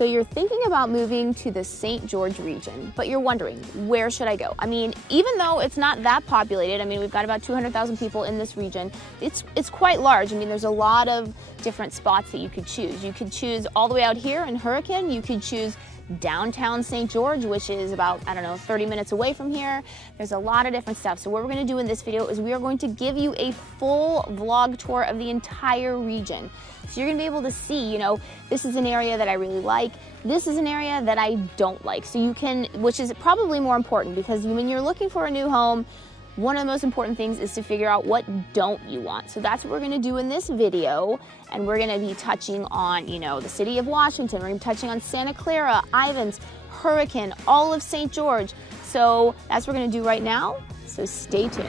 So you're thinking about moving to the St. George region, but you're wondering, where should I go? I mean, even though it's not that populated, I mean, we've got about 200,000 people in this region, it's quite large. I mean, there's a lot of different spots that you could choose. You could choose all the way out here in Hurricane. You could choose downtown St. George, which is about, I don't know, 30 minutes away from here. There's a lot of different stuff. So what we're going to do in this video is we are going to give you a full vlog tour of the entire region. So you're going to be able to see, you know, this is an area that I really like. This is an area that I don't like. So you can, which is probably more important, because when you're looking for a new home, one of the most important things is to figure out what don't you want. So that's what we're going to do in this video. And we're going to be touching on, you know, the city of Washington. We're going to be touching on Santa Clara, Ivins, Hurricane, all of St. George. So that's what we're going to do right now. So stay tuned.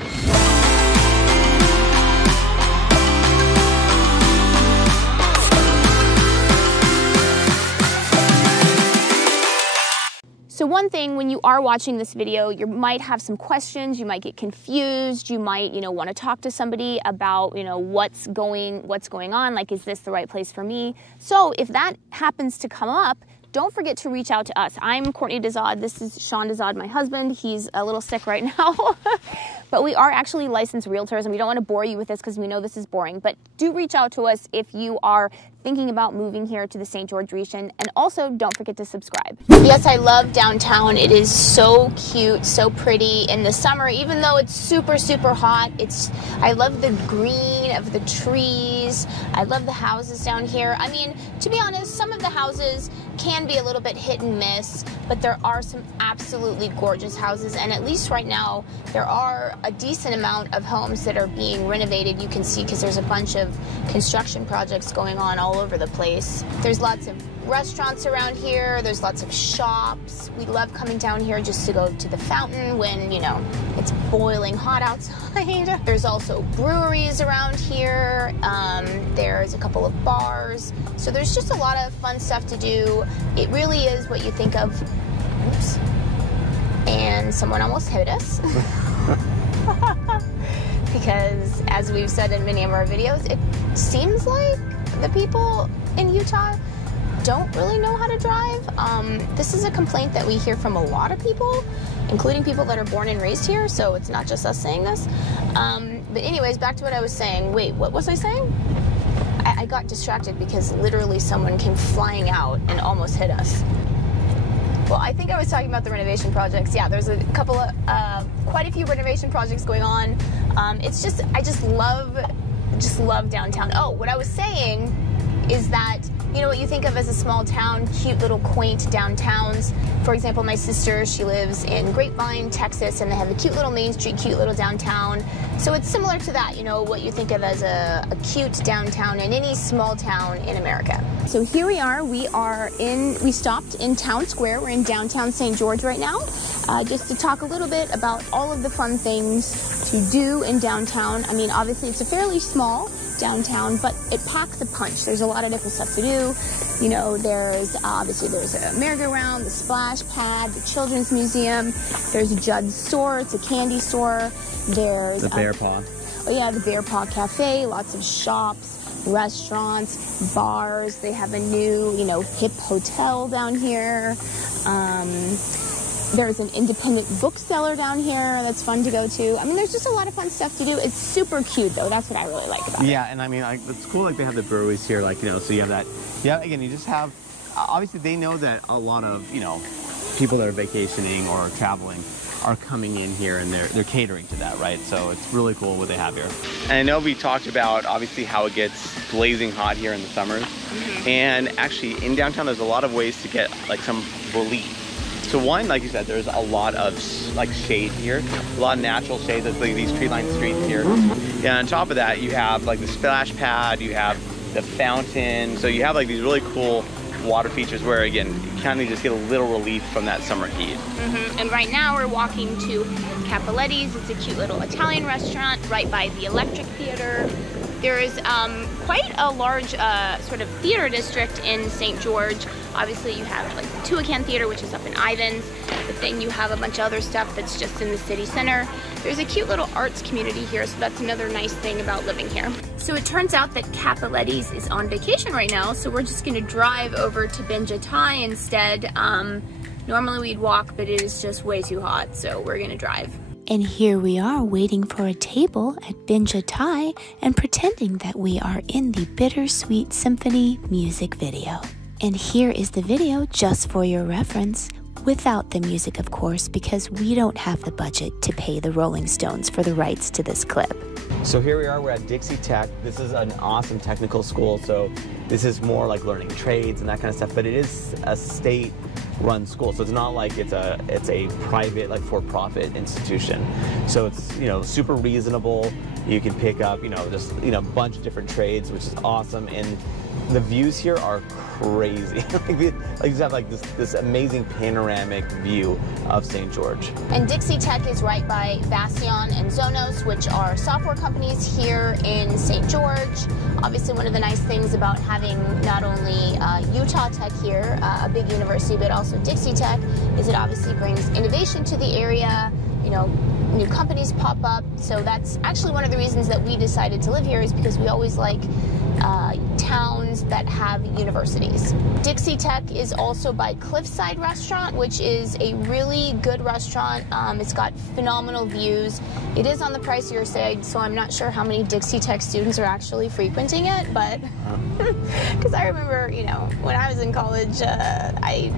So one thing, when you are watching this video, you might have some questions, you might get confused, you might, you know, want to talk to somebody about, you know, what's going on, like, is this the right place for me? So if that happens to come up, don't forget to reach out to us. I'm Courtney Dezad. This is Sean Dezad, my husband. He's a little sick right now. But we are actually licensed realtors, and we don't want to bore you with this because we know this is boring. But do reach out to us if you are thinking about moving here to the St. George region. And also, don't forget to subscribe. Yes, I love downtown. It is so cute, so pretty in the summer, even though it's super, super hot. I love the green of the trees. I love the houses down here. I mean, to be honest, some of the houses can be a little bit hit and miss, but there are some absolutely gorgeous houses. And at least right now, there are a decent amount of homes that are being renovated. You can see, because there's a bunch of construction projects going on all over the place. There's lots of restaurants around here. There's lots of shops. We love coming down here just to go to the fountain when, you know, it's boiling hot outside. There's also breweries around here. There's a couple of bars. So there's just a lot of fun stuff to do. It really is what you think of. Oops. And someone almost hit us. Because, as we've said in many of our videos, it seems like the people in Utah don't really know how to drive. This is a complaint that we hear from a lot of people, including people that are born and raised here, so it's not just us saying this. But anyways, back to what I was saying. Wait, what was I saying? I got distracted because literally someone came flying out and almost hit us. Well, I think I was talking about the renovation projects. Yeah, there's a couple of, quite a few renovation projects going on. It's just, I just love downtown. Oh, what I was saying is that, you know, what you think of as a small town, cute little quaint downtowns. For example, my sister, she lives in Grapevine, Texas, and they have a cute little Main Street, cute little downtown. So it's similar to that, you know, what you think of as a cute downtown in any small town in America. So here we are. We stopped in Town Square. We're in downtown St. George right now, just to talk a little bit about all of the fun things to do in downtown. I mean, obviously it's a fairly small downtown, but it packs a punch. There's a lot of different stuff to do. You know, there's a merry-go-round, the splash pad, the children's museum. There's Judd's store. It's a candy store. There's the Bear Paw. Oh yeah, the Bear Paw Cafe. Lots of shops, restaurants, bars. They have a new, you know, hip hotel down here. There's an independent bookseller down here that's fun to go to. I mean, there's just a lot of fun stuff to do. It's super cute, though. That's what I really like about it. Yeah, and I mean, it's cool, like, they have the breweries here, like, you know, so you have that. Yeah, again, you just have, obviously, they know that a lot of, you know, people that are vacationing or traveling are coming in here, and they're catering to that, right? So it's really cool what they have here. And I know we talked about, obviously, how it gets blazing hot here in the summers. Mm-hmm. And actually, in downtown, there's a lot of ways to get, like, some relief. So one, like you said, there's a lot of like shade here, a lot of natural shade. That's like these tree-lined streets here. And on top of that, you have like the splash pad, you have the fountain. So you have like these really cool water features where, again, you kind of just get a little relief from that summer heat. Mm-hmm. And right now we're walking to Capoletti's. It's a cute little Italian restaurant right by the Electric Theater. There is quite a large sort of theater district in St. George. Obviously you have like the Tuacan Theater, which is up in Ivins, but then you have a bunch of other stuff that's just in the city center. There's a cute little arts community here, so that's another nice thing about living here. So it turns out that Capoletti's is on vacation right now, so we're just gonna drive over to Utah instead. Normally we'd walk, but it is just way too hot, so we're gonna drive. And here we are waiting for a table at Utah and pretending that we are in the Bittersweet Symphony music video. And here is the video just for your reference, without the music of course, because we don't have the budget to pay the Rolling Stones for the rights to this clip. So here we are, we're at Dixie Tech. This is an awesome technical school, so this is more like learning trades and that kind of stuff, but it is a state-run school, so it's not like it's a private, like for-profit institution. So it's, you know, super reasonable. You can pick up, you know, just, you know, a bunch of different trades, which is awesome, and the views here are crazy. Like you have like this amazing panoramic view of St. George. And Dixie Tech is right by Bastion and Zonos, which are software companies here in St. George. Obviously one of the nice things about having not only Utah Tech here, a big university, but also Dixie Tech, is it obviously brings innovation to the area. You know, new companies pop up. So that's actually one of the reasons that we decided to live here, is because we always like towns that have universities. Dixie Tech is also by Cliffside Restaurant, which is a really good restaurant. It's got phenomenal views. It is on the pricier side, so I'm not sure how many Dixie Tech students are actually frequenting it, but because I remember, you know, when I was in college, I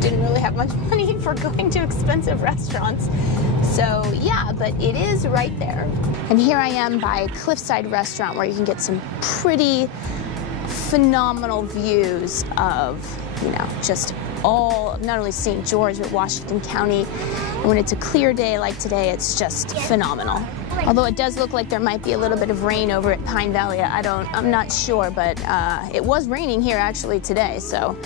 didn't really have much money for going to expensive restaurants. So yeah, but it is right there. And here I am by Cliffside Restaurant, where you can get some pretty phenomenal views of, you know, just all of not only St. George, but Washington County. And when it's a clear day like today, it's just phenomenal. Although it does look like there might be a little bit of rain over at Pine Valley. I'm not sure, but it was raining here actually today, so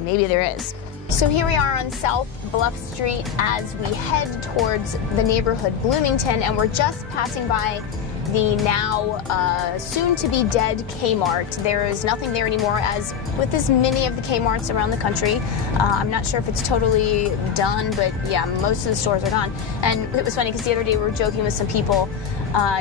maybe there is. So here we are on South Bluff Street as we head towards the neighborhood Bloomington, and we're just passing by the now soon-to-be dead Kmart. There is nothing there anymore, as with as many of the Kmarts around the country. I'm not sure if it's totally done, but yeah, most of the stores are gone. And it was funny because the other day we were joking with some people,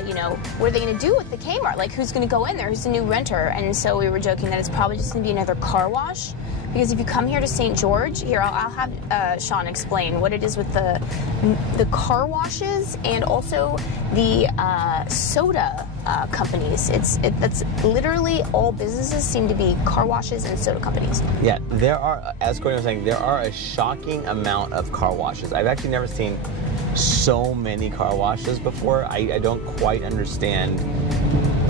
you know, what are they going to do with the Kmart? Like, who's going to go in there? Who's the new renter? And so we were joking that it's probably just going to be another car wash. Because if you come here to St. George, here I'll have Sean explain what it is with the car washes and also the soda companies. That's literally all businesses seem to be car washes and soda companies. Yeah, there are, as Courtney was saying, there are a shocking amount of car washes. I've actually never seen so many car washes before. I don't quite understand,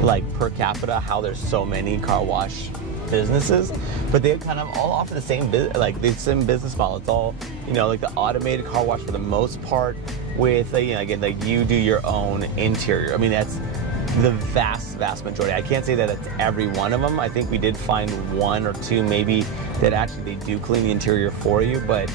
like, per capita how there's so many car wash businesses, but they kind of all offer the same business model. It's all, you know, like the automated car wash for the most part, with you know, again, like you do your own interior. I mean, that's the vast majority. I can't say that it's every one of them. I think we did find one or two maybe that actually they do clean the interior for you, but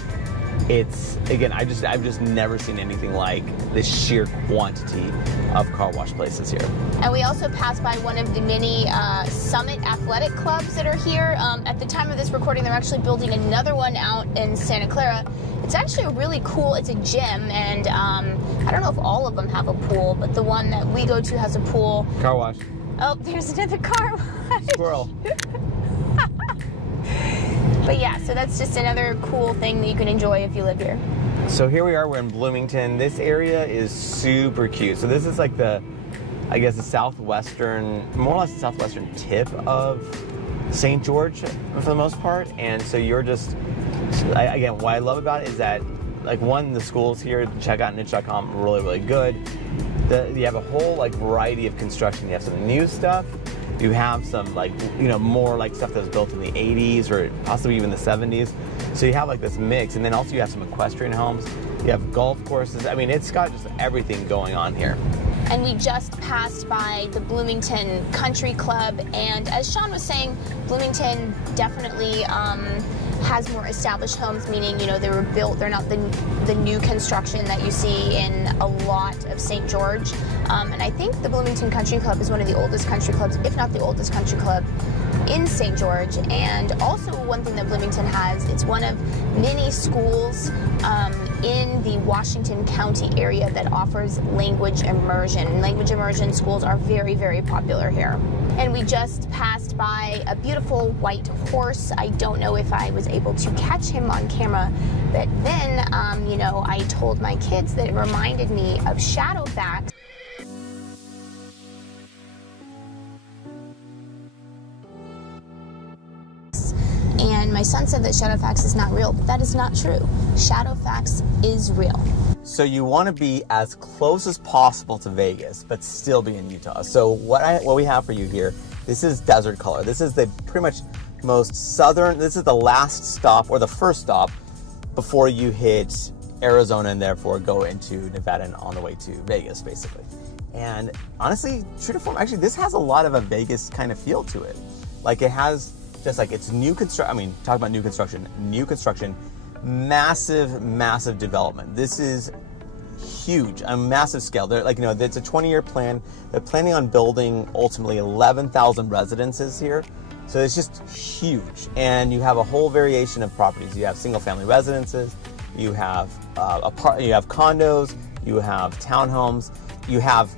it's, again, I've just never seen anything like the sheer quantity of car wash places here. And we also passed by one of the many Summit athletic clubs that are here. At the time of this recording, they're actually building another one out in Santa Clara. It's actually a really cool, it's a gym, and I don't know if all of them have a pool, but the one that we go to has a pool. Car wash. Oh, there's another car wash. Squirrel. But yeah, so that's just another cool thing that you can enjoy if you live here. So here we are, we're in Bloomington. This area is super cute. So this is like the, I guess, the southwestern, more or less the southwestern tip of St. George for the most part. And so you're just, again, what I love about it is that, like, one, the schools here, check out niche.com, really, really good. You have a whole, like, variety of construction. You have some new stuff. You have some, like, you know, more like stuff that was built in the 80s or possibly even the 70s. So you have like this mix, and then also you have some equestrian homes. You have golf courses. I mean, it's got just everything going on here. And we just passed by the Bloomington Country Club, and as Sean was saying, Bloomington definitely has more established homes, meaning, you know, they were built, they're not the new construction that you see in a lot of St. George. And I think the Bloomington Country Club is one of the oldest country clubs, if not the oldest country club in St. George. And also one thing that Bloomington has, it's one of many schools in the Washington County area that offers language immersion. Language immersion schools are very, very popular here. And we just passed by a beautiful white horse. I don't know if I was able to catch him on camera, but then, you know, I told my kids that it reminded me of Shadowfax. And my son said that Shadowfax is not real, but that is not true. Shadowfax is real. So you want to be as close as possible to Vegas, but still be in Utah. So what we have for you here, this is desert color. This is the pretty much most southern, this is the last stop, or the first stop, before you hit Arizona and therefore go into Nevada and on the way to Vegas, basically. And honestly, true to form, actually, this has a lot of a Vegas kind of feel to it. Like it has, just like it's new construction, I mean, talk about new construction, massive, massive development. This is huge, a massive scale. They're like, you know, it's a 20-year plan. They're planning on building ultimately 11,000 residences here. So it's just huge. And you have a whole variation of properties. You have single-family residences, you have condos, you have townhomes, you have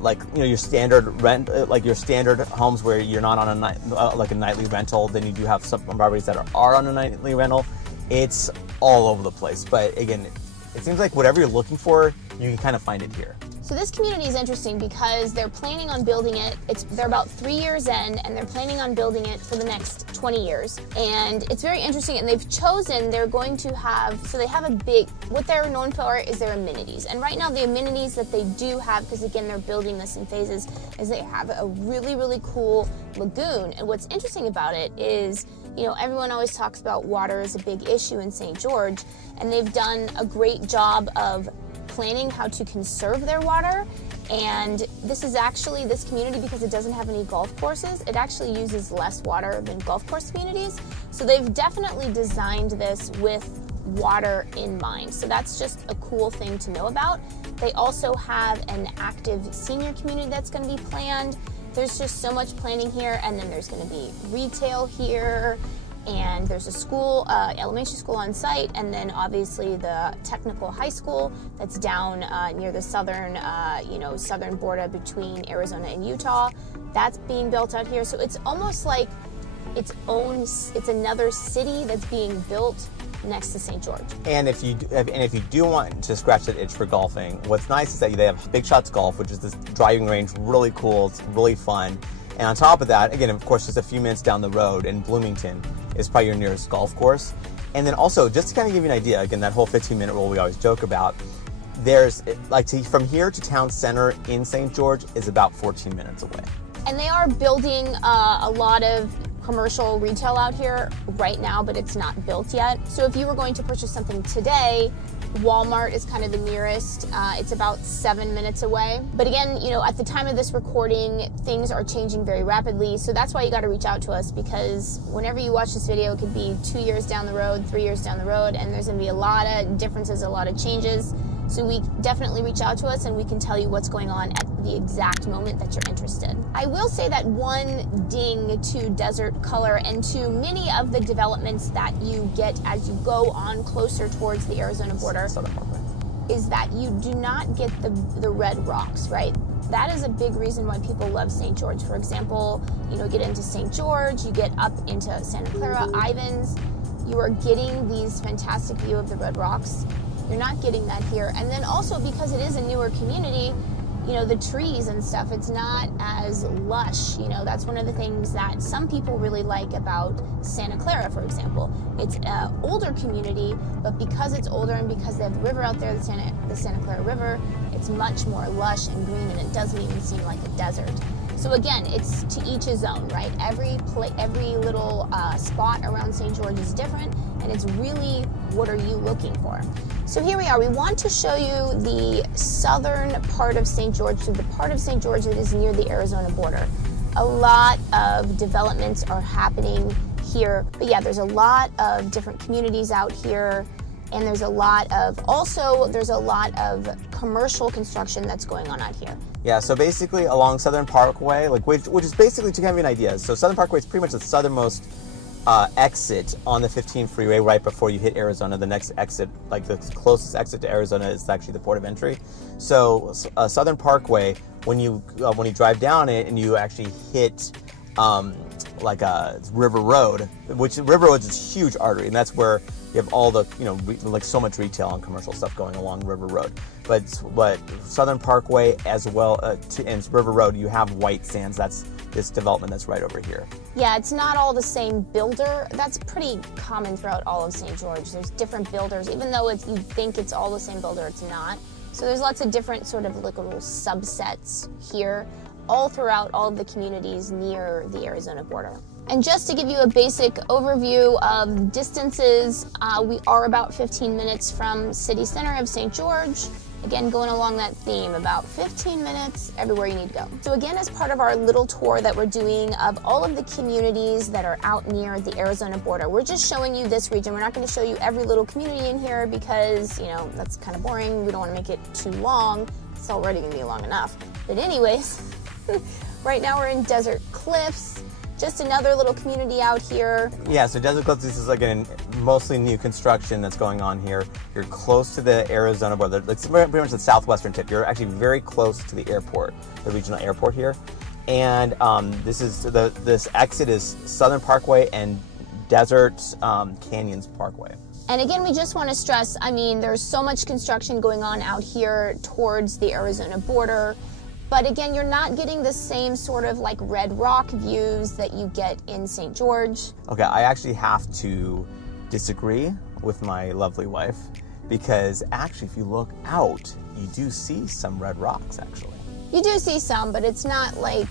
like, you know, your standard rent, like your standard homes where you're not on a like a nightly rental. Then you do have some properties that are on a nightly rental. It's all over the place. But again, it seems like whatever you're looking for, you can kind of find it here. So this community is interesting because they're planning on building it. They're about 3 years in, and they're planning on building it for the next 20 years. And it's very interesting, and they've chosen, they're going to have, so they have a big, what they're known for is their amenities. And right now the amenities that they do have, because again, they're building this in phases, is they have a really, really cool lagoon. And what's interesting about it is, you know, everyone always talks about water is a big issue in St. George, and they've done a great job of planning how to conserve their water. And this is actually, this community, because it doesn't have any golf courses, it actually uses less water than golf course communities. So they've definitely designed this with water in mind. So that's just a cool thing to know about. They also have an active senior community that's going to be planned. There's just so much planning here, and then there's going to be retail here, and there's a school, elementary school on site, and then obviously the technical high school that's down near the southern, southern border between Arizona and Utah. That's being built out here, so it's almost like it's another city that's being built next to St. George. And if you do want to scratch that itch for golfing, what's nice is that they have Big Shots Golf, which is this driving range, really cool, it's really fun. And on top of that, again, of course, just a few minutes down the road in Bloomington is probably your nearest golf course. And then also, just to kind of give you an idea, again, that whole 15-minute rule we always joke about, there's, from here to town center in St. George is about 14 minutes away. And they are building a lot of commercial retail out here right now, but it's not built yet. So if you were going to purchase something today, Walmart is kind of the nearest. It's about 7 minutes away. But again, you know, at the time of this recording, things are changing very rapidly. So that's why you got to reach out to us, because whenever you watch this video, it could be 2 years down the road, 3 years down the road, and there's going to be a lot of differences, a lot of changes. So we definitely reach out to us, and we can tell you what's going on at the exact moment that you're interested. I will say that one ding to desert color and to many of the developments that you get as you go on closer towards the Arizona border is that you do not get the red rocks, right? That is a big reason why people love St. George. For example, you know, get into St. George, you get up into Santa Clara, Ivins, you are getting these fantastic view of the red rocks. You're not getting that here. And then also, because it is a newer community, you know, the trees and stuff, it's not as lush. You know, that's one of the things that some people really like about Santa Clara, for example. It's an older community, but because it's older and because they have the river out there, the Santa Clara River, it's much more lush and green, and it doesn't even seem like a desert. So again, it's to each his own, right? Every little spot around St. George is different, and it's really, what are you looking for? So here we are. We want to show you the southern part of St. George, so the part of St. George that is near the Arizona border. A lot of developments are happening here. But yeah, there's a lot of different communities out here, and there's a lot of commercial construction that's going on out here. Yeah, so basically along Southern Parkway, like which is basically, to give you an idea, so Southern Parkway is pretty much the southernmost exit on the 15 freeway right before you hit Arizona. The next exit, like the closest exit to Arizona, is actually the port of entry. So Southern Parkway, when you drive down it and you actually hit like a River Road, which River Road is a huge artery, and that's where you have all the, like so much retail and commercial stuff going along River Road. But Southern Parkway as well and River Road, you have White Sands. That's this development that's right over here. Yeah, it's not all the same builder. That's pretty common throughout all of St. George. There's different builders, even though you think it's all the same builder, it's not. So there's lots of different sort of like little subsets here, all throughout all of the communities near the Arizona border. And just to give you a basic overview of distances, we are about 15 minutes from city center of St. George. Again, going along that theme, about 15 minutes everywhere you need to go. So again, as part of our little tour that we're doing of all of the communities that are out near the Arizona border, we're just showing you this region. We're not going to show you every little community in here because, that's kind of boring. We don't want to make it too long. It's already going to be long enough. But anyways, right now we're in Desert Cliffs. Just another little community out here. Yeah, so Desert Cliffs, this is like a mostly new construction that's going on here. You're close to the Arizona border. It's pretty much the southwestern tip. You're actually very close to the airport, the regional airport here. And this exit is Southern Parkway and Desert Canyons Parkway. And again, we just want to stress, there's so much construction going on out here towards the Arizona border. But again, you're not getting the same sort of like red rock views that you get in St. George. Okay, I actually have to disagree with my lovely wife because actually if you look out, you do see some red rocks actually. You do see some, but it's not the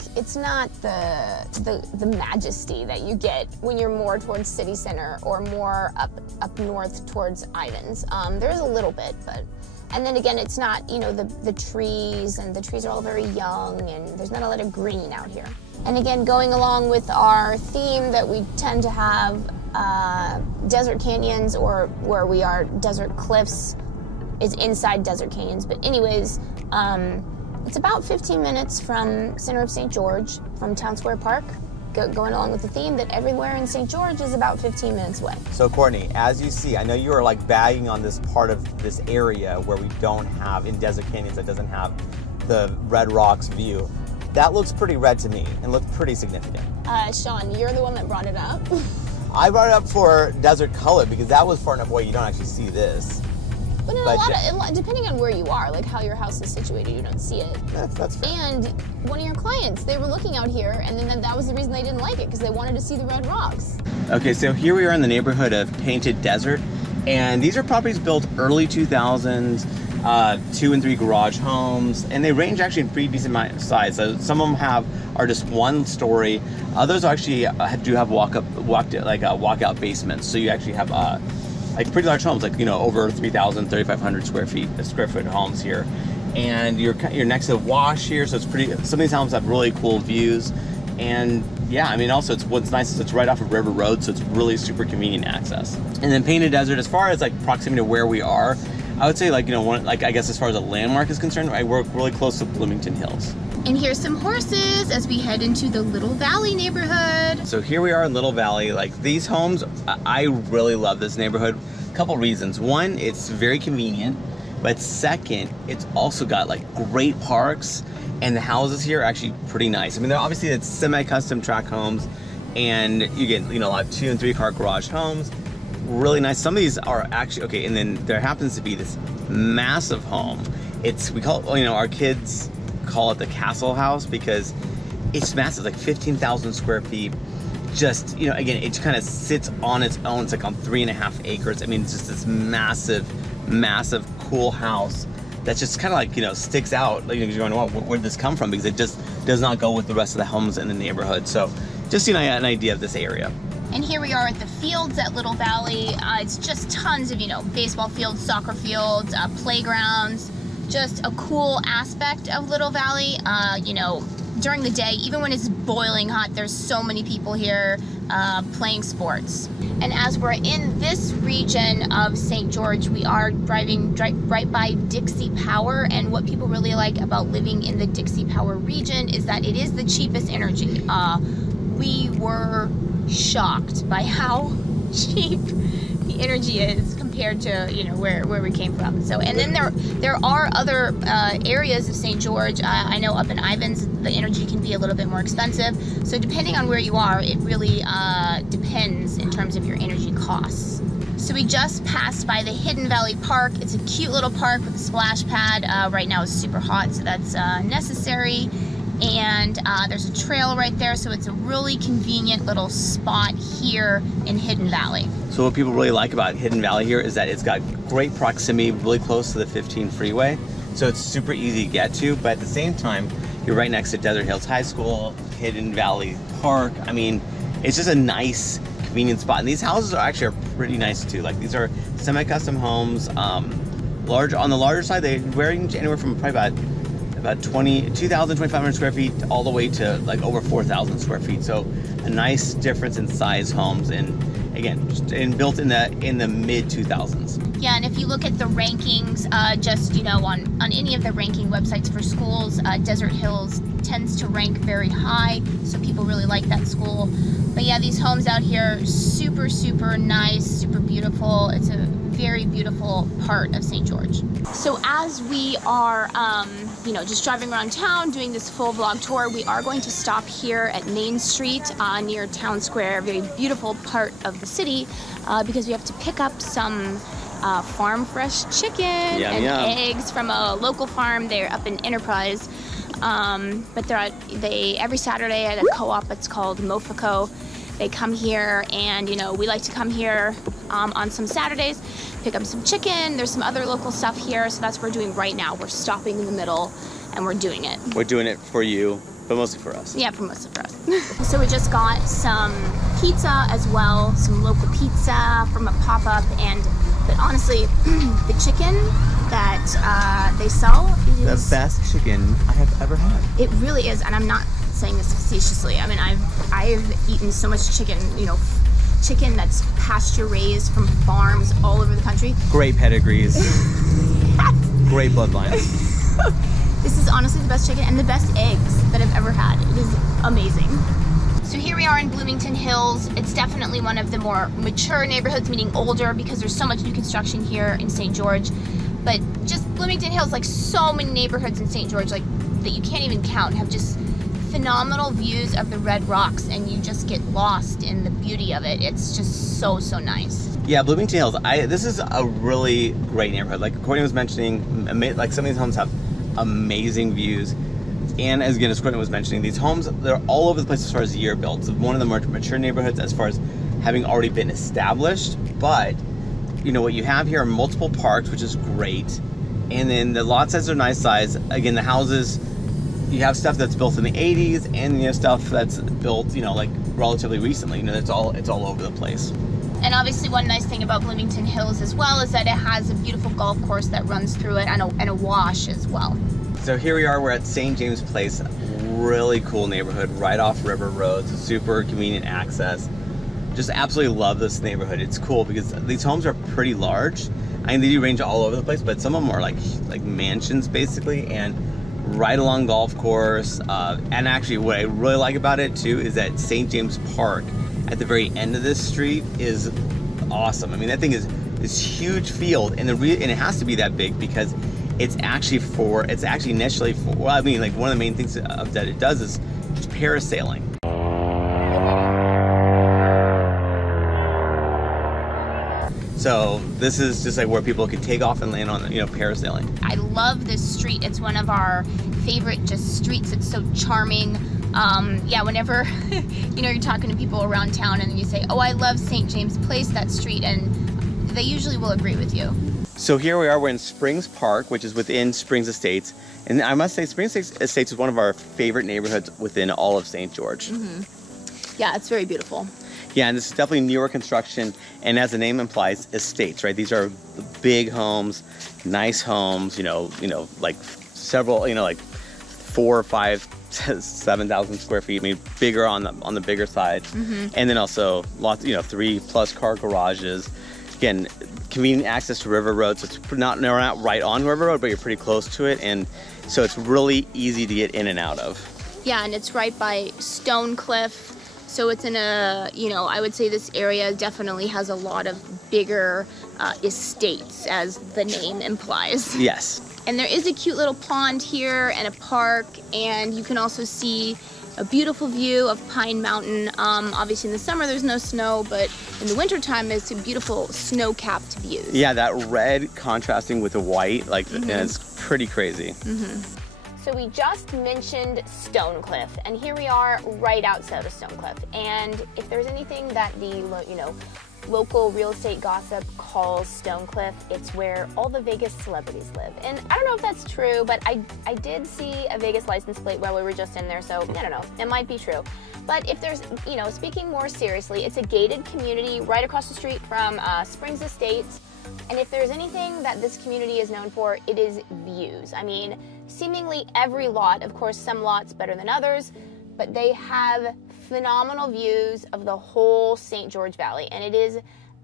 majesty that you get when you're more towards city center or more up north towards Ivins. There's a little bit, but. And then again, it's not, the trees, and the trees are all very young, and there's not a lot of green out here. And again, going along with our theme that we tend to have, Desert Canyons, or where we are, Desert Cliffs is inside Desert Canyons. But anyways, it's about 15 minutes from center of St. George, from Town Square Park. Going along with the theme that everywhere in St. George is about 15 minutes away. So Courtney, as you see, I know you are like bagging on this part of this area where we don't have, in Desert Canyons, that doesn't have the Red Rocks view. That looks pretty red to me and looks pretty significant. Sean, you're the one that brought it up. I brought it up for Desert Color because that was far enough away you don't actually see this. But depending on where you are, like how your house is situated, you don't see it. That's fair. And one of your clients, they were looking out here, and then that was the reason they didn't like it, because they wanted to see the red rocks. Okay, so here we are in the neighborhood of Painted Desert, and these are properties built early 2000s, 2 and 3 garage homes, and they range actually in pretty decent size. So some of them are just 1 story. Others actually do have walkout basements. So you actually have like pretty large homes, like over 3,000, 3,500 square foot homes here, and you're next to the wash here, so it's pretty. Some of these homes have really cool views, and yeah, also what's nice is it's right off of River Road, so it's really super convenient access. And then Painted Desert, as far as like proximity to where we are, I would say I guess as far as a landmark is concerned, I work really close to Bloomington Hills. And here's some horses as we head into the Little Valley neighborhood. So here we are in Little Valley. Like these homes, I really love this neighborhood. A couple reasons. One, it's very convenient, but second, it's also got like great parks, and the houses here are actually pretty nice. They're obviously it's semi-custom track homes, and you get a lot of 2 and 3 car garage homes. Really nice. Some of these are actually okay, and then there happens to be this massive home. We call it, our kids call it the castle house because it's massive, like 15,000 square feet. Just, again, it kind of sits on its own. It's like on 3.5 acres. It's just this massive, cool house that just kind of like, sticks out. Like, you're going, well, where did this come from? Because it just does not go with the rest of the homes in the neighborhood. So just, an idea of this area. And here we are at the fields at Little Valley. It's just tons of, baseball fields, soccer fields, playgrounds. Just a cool aspect of Little Valley. during the day, even when it's boiling hot, there's so many people here playing sports. And as we're in this region of St. George, we are driving right by Dixie Power, and what people really like about living in the Dixie Power region is that it is the cheapest energy. We were shocked by how cheap the energy is compared to, you know, where we came from. So, and then there are other areas of St. George. I know up in Ivins the energy can be a little bit more expensive. So depending on where you are, it really depends in terms of your energy costs. So we just passed by the Hidden Valley Park. It's a cute little park with a splash pad. Right now it's super hot, so that's necessary. And there's a trail right there, so it's a really convenient little spot here in Hidden Valley. So what people really like about Hidden Valley here is that it's got great proximity, really close to the 15 freeway. So it's super easy to get to, but at the same time, you're right next to Desert Hills High School, Hidden Valley Park. I mean, it's just a nice, convenient spot. And these houses are actually pretty nice too. Like, these are semi-custom homes. Large on the larger side, they range anywhere from probably about 2,000, 2,500 square feet all the way to like over 4,000 square feet. So a nice difference in size homes, and again, built in the mid 2000s. Yeah, and if you look at the rankings, just, you know, on any of the ranking websites for schools, Desert Hills tends to rank very high, so people really like that school. But yeah, these homes out here, super, super nice, super beautiful. It's a very beautiful part of St. George. So as we are, you know, just driving around town, doing this full vlog tour, we are going to stop here at Main Street near Town Square, a very beautiful part of the city, because we have to pick up some farm fresh chicken and eggs from a local farm. They're up in Enterprise, but they every Saturday at a co-op. It's called Mofico. They come here, and you know, we like to come here on some Saturdays, pick up some chicken. There's some other local stuff here, so that's what we're doing right now. We're stopping in the middle, and we're doing it. We're doing it for you, but mostly for us. Yeah, mostly for us. So we just got some pizza as well, some local pizza from a pop-up, but honestly, the chicken that they sell is the best chicken I have ever had. It really is, and I'm not saying this facetiously. I mean, I've eaten so much chicken, you know, chicken that's pasture raised from farms all over the country. Great pedigrees. Great bloodlines. This is honestly the best chicken and the best eggs that I've ever had. It is amazing. So here we are in Bloomington Hills. It's definitely one of the more mature neighborhoods, meaning older, because there's so much new construction here in St. George. But just Bloomington Hills, like so many neighborhoods in St. George, like that you can't even count, have just phenomenal views of the Red Rocks, and you just get lost in the beauty of it. It's just so, so nice. Yeah, Bloomington Hills, this is a really great neighborhood. Like Courtney was mentioning, like some of these homes have amazing views. And as Courtney was mentioning, these homes, they're all over the place as far as year built. So one of the more mature neighborhoods as far as having already been established. But, you know, what you have here are multiple parks, which is great. And then the lot sizes are nice size. Again, the houses, you have stuff that's built in the 80s, and you have stuff that's built, you know, like relatively recently. You know, it's all over the place. And obviously one nice thing about Bloomington Hills as well is that it has a beautiful golf course that runs through it, and a wash as well. So here we are, we're at St. James Place, really cool neighborhood, right off River Road, super convenient access. Just absolutely love this neighborhood. It's cool because these homes are pretty large. I mean, they do range all over the place, but some of them are like mansions basically, and right along golf course. And actually what I really like about it too is that St. James Park at the very end of this street is awesome. I mean, that thing is this huge field, and it has to be that big because it's actually initially for, well, I mean, like one of the main things that it does is parasailing. So this is just like where people can take off and land on, you know, parasailing. I love this street. It's one of our favorite just streets. It's so charming. Yeah, whenever you know, you're talking to people around town and you say, oh, I love St. James Place, that street, and they usually will agree with you. So here we are, we're in Springs Park, which is within Springs Estates. And I must say, Springs Estates is one of our favorite neighborhoods within all of St. George. Mm-hmm. Yeah, it's very beautiful. Yeah, and this is definitely newer construction, and as the name implies, estates, right? These are big homes, nice homes, you know, like several, you know, like 4 or 5 7,000 square feet, maybe bigger on the bigger side. And then also lots, 3+ car garages. Again, convenient access to River Road, so it's we're not right on River Road, but you're pretty close to it, and so it's really easy to get in and out of. Yeah, and it's right by Stone Cliff. So it's in a, I would say this area definitely has a lot of bigger estates, as the name implies. Yes. And there is a cute little pond here and a park, and you can also see a beautiful view of Pine Mountain. Obviously in the summer there's no snow, but in the wintertime it's a beautiful snow-capped views. Yeah, that red contrasting with the white, and it's pretty crazy. So we just mentioned Stone Cliff, and here we are right outside of Stone Cliff. And if there's anything that the local real estate gossip calls Stone Cliff, it's where all the Vegas celebrities live. And I don't know if that's true, but I did see a Vegas license plate while we were just in there, so I don't know, it might be true. But if there's, speaking more seriously, it's a gated community right across the street from Springs Estates. And if there's anything that this community is known for, it is views. I mean, seemingly every lot, of course some lots better than others, but they have phenomenal views of the whole St. George Valley, and it is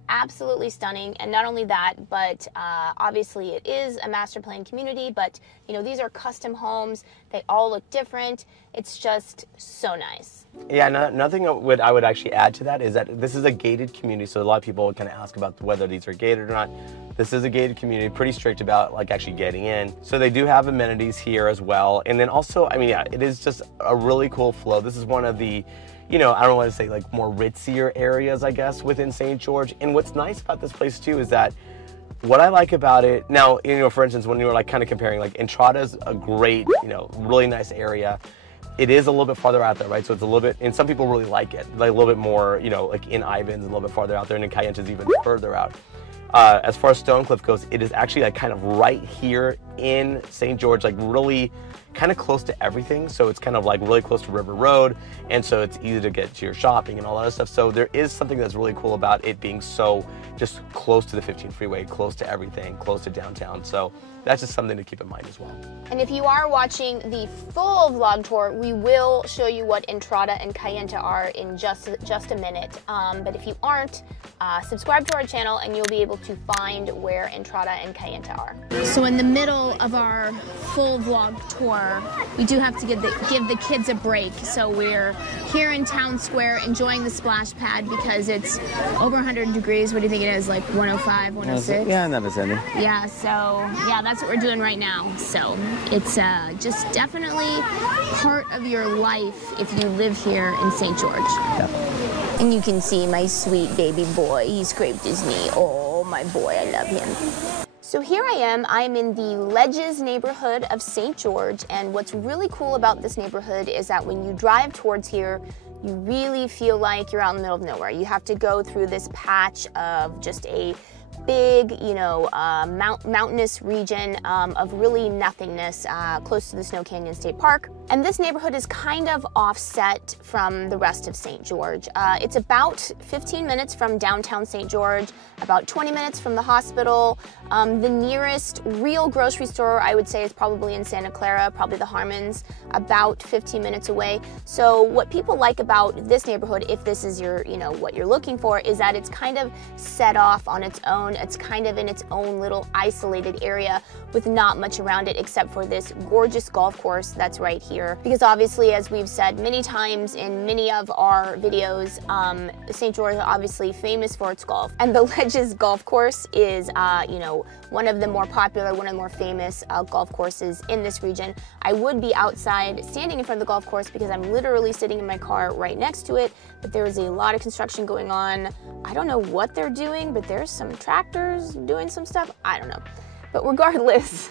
absolutely stunning. And not only that, but obviously it is a master plan community, but these are custom homes. They all look different. It's just so nice. Yeah, nothing I would actually add to that is that this is a gated community, so a lot of people kind of ask about whether these are gated or not. This is a gated community, pretty strict about actually getting in. So they do have amenities here as well. And then also, it is just a really cool flow. This is one of the, I don't want to say more ritzier areas, I guess, within St. George. And what's nice about this place too is that what I like about it now, for instance, when you were kind of comparing, Entrada is a great, really nice area. It is a little bit farther out there, right? So it's a little bit, and some people really like it, a little bit more, in Ivins, a little bit farther out there, and in Kayenta is even further out. As far as Stone Cliff goes, it is actually kind of right here in St. George, really kind of close to everything. So it's kind of really close to River Road, and so it's easy to get to your shopping and all that other stuff. So there is something that's really cool about it being so just close to the 15 freeway, close to everything, close to downtown. So that's just something to keep in mind as well. And if you are watching the full vlog tour, we will show you what Entrada and Kayenta are in just a minute. But if you aren't, subscribe to our channel and you'll be able to find where Entrada and Kayenta are. So in the middle of our full vlog tour, we do have to give the kids a break. So we're here in Town Square enjoying the splash pad because it's over 100 degrees. What do you think it is, 105, 106? Yeah, in that vicinity. Yeah, so yeah, that's what we're doing right now. So it's just definitely part of your life if you live here in St. George. Definitely. And you can see my sweet baby boy. He scraped his knee. Oh, my boy, I love him. So here I am. I'm in the Ledges neighborhood of St. George, and what's really cool about this neighborhood is that when you drive towards here, you really feel like you're out in the middle of nowhere. You have to go through this patch of just a big, mountainous region of really nothingness close to the Snow Canyon State Park. And this neighborhood is kind of offset from the rest of St. George. It's about 15 minutes from downtown St. George, about 20 minutes from the hospital. The nearest real grocery store, I would say, is probably in Santa Clara, probably the Harmons, about 15 minutes away. So what people like about this neighborhood, if this is your, what you're looking for, is that it's kind of set off on its own. It's kind of in its own little isolated area with not much around it except for this gorgeous golf course that's right here. Because obviously, as we've said many times in many of our videos, St. George is obviously famous for its golf. And the Ledges golf course is, one of the more popular, one of the more famous golf courses in this region. I would be outside standing in front of the golf course because I'm literally sitting in my car right next to it, but there is a lot of construction going on. I don't know what they're doing, but there's some tractors doing some stuff. I don't know. But regardless,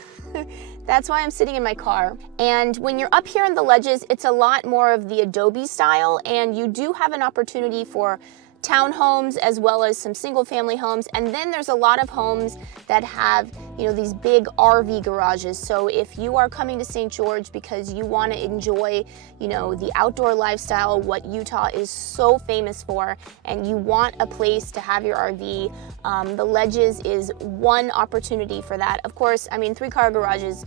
that's why I'm sitting in my car. And when you're up here in the Ledges, it's a lot more of the adobe style, and you do have an opportunity for townhomes as well as some single family homes. And then there's a lot of homes that have, these big RV garages. So if you are coming to St. George because you want to enjoy, the outdoor lifestyle, what Utah is so famous for, and you want a place to have your RV, the Ledges is one opportunity for that. Of course, 3-car garages,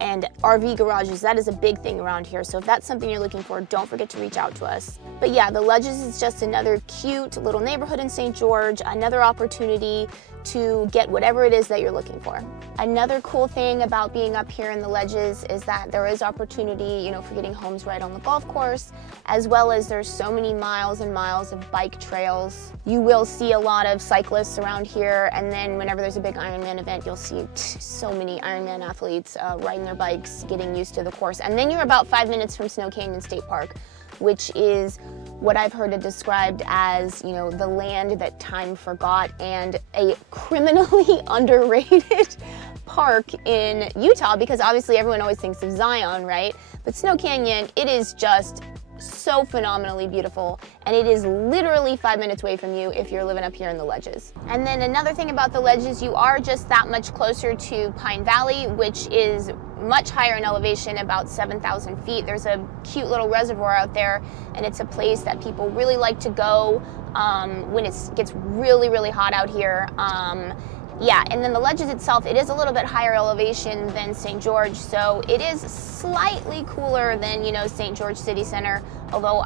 and RV garages. That is a big thing around here. So if that's something you're looking for, don't forget to reach out to us. But yeah, the Ledges is just another cute little neighborhood in St. George, another opportunity to get whatever it is that you're looking for. Another cool thing about being up here in the Ledges is that there is opportunity, you know, for getting homes right on the golf course, as well as there's so many miles and miles of bike trails. You will see a lot of cyclists around here, and then whenever there's a big Ironman event, you'll see so many Ironman athletes riding their bikes, getting used to the course. And then you're about 5 minutes from Snow Canyon State Park, which is what I've heard it described as, you know, the land that time forgot, and a criminally underrated park in Utah, because obviously everyone always thinks of Zion, right? But Snow Canyon, it is just so phenomenally beautiful, and it is literally 5 minutes away from you if you're living up here in the Ledges. And then another thing about the Ledges, you are just that much closer to Pine Valley, which is much higher in elevation, about 7,000 feet. There's a cute little reservoir out there, and it's a place that people really like to go when it gets really, really hot out here. Yeah, and then the Ledges itself, it is a little bit higher elevation than St. George, so it is slightly cooler than, you know, St. George City Center, although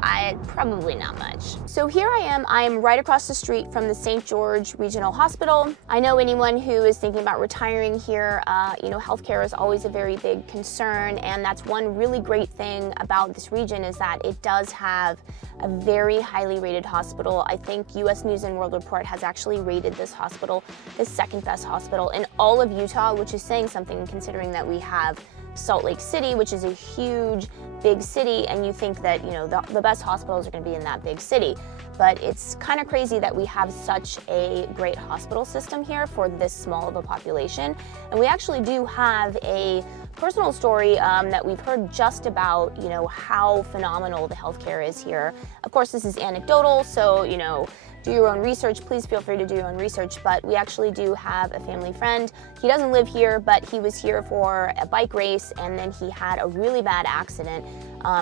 probably not much. So here I am right across the street from the St. George Regional Hospital. I know anyone who is thinking about retiring here, you know, healthcare is always a very big concern, and that's one really great thing about this region is that it does have a very highly rated hospital. I think US News and World Report has actually rated this hospital the second best hospital in all of Utah, which is saying something considering that we have Salt Lake City, which is a huge, big city, and you think that, you know, the best hospitals are going to be in that big city. But it's kind of crazy that we have such a great hospital system here for this small of a population. And we actually do have a personal story that we've heard just about, you know, how phenomenal the healthcare is here. Of course, this is anecdotal, so, you know, do your own research. Please feel free to do your own research, but we actually do have a family friend. He doesn't live here, but he was here for a bike race, and then he had a really bad accident.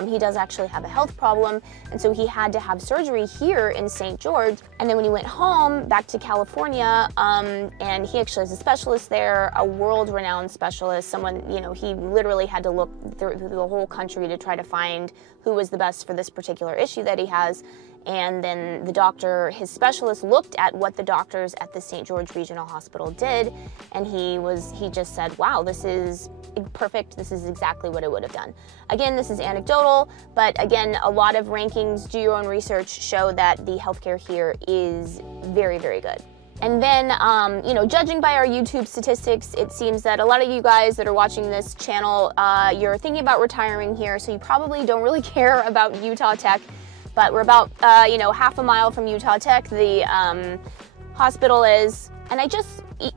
He does actually have a health problem, and so he had to have surgery here in St. George. And then when he went home back to California, and he actually is a specialist there, a world-renowned specialist, someone, you know, he literally had to look through the whole country to try to find who was the best for this particular issue that he has. And then the doctor, his specialist, looked at what the doctors at the St. George Regional Hospital did, and he just said, wow, this is perfect. This is exactly what I would have done. Again, this is anecdotal, but again, a lot of rankings, do your own research, show that the healthcare here is very, very good. And then, you know, judging by our YouTube statistics, it seems that a lot of you guys that are watching this channel, you're thinking about retiring here, so you probably don't really care about Utah Tech. But we're about, you know, half a mile from Utah Tech, the hospital is. And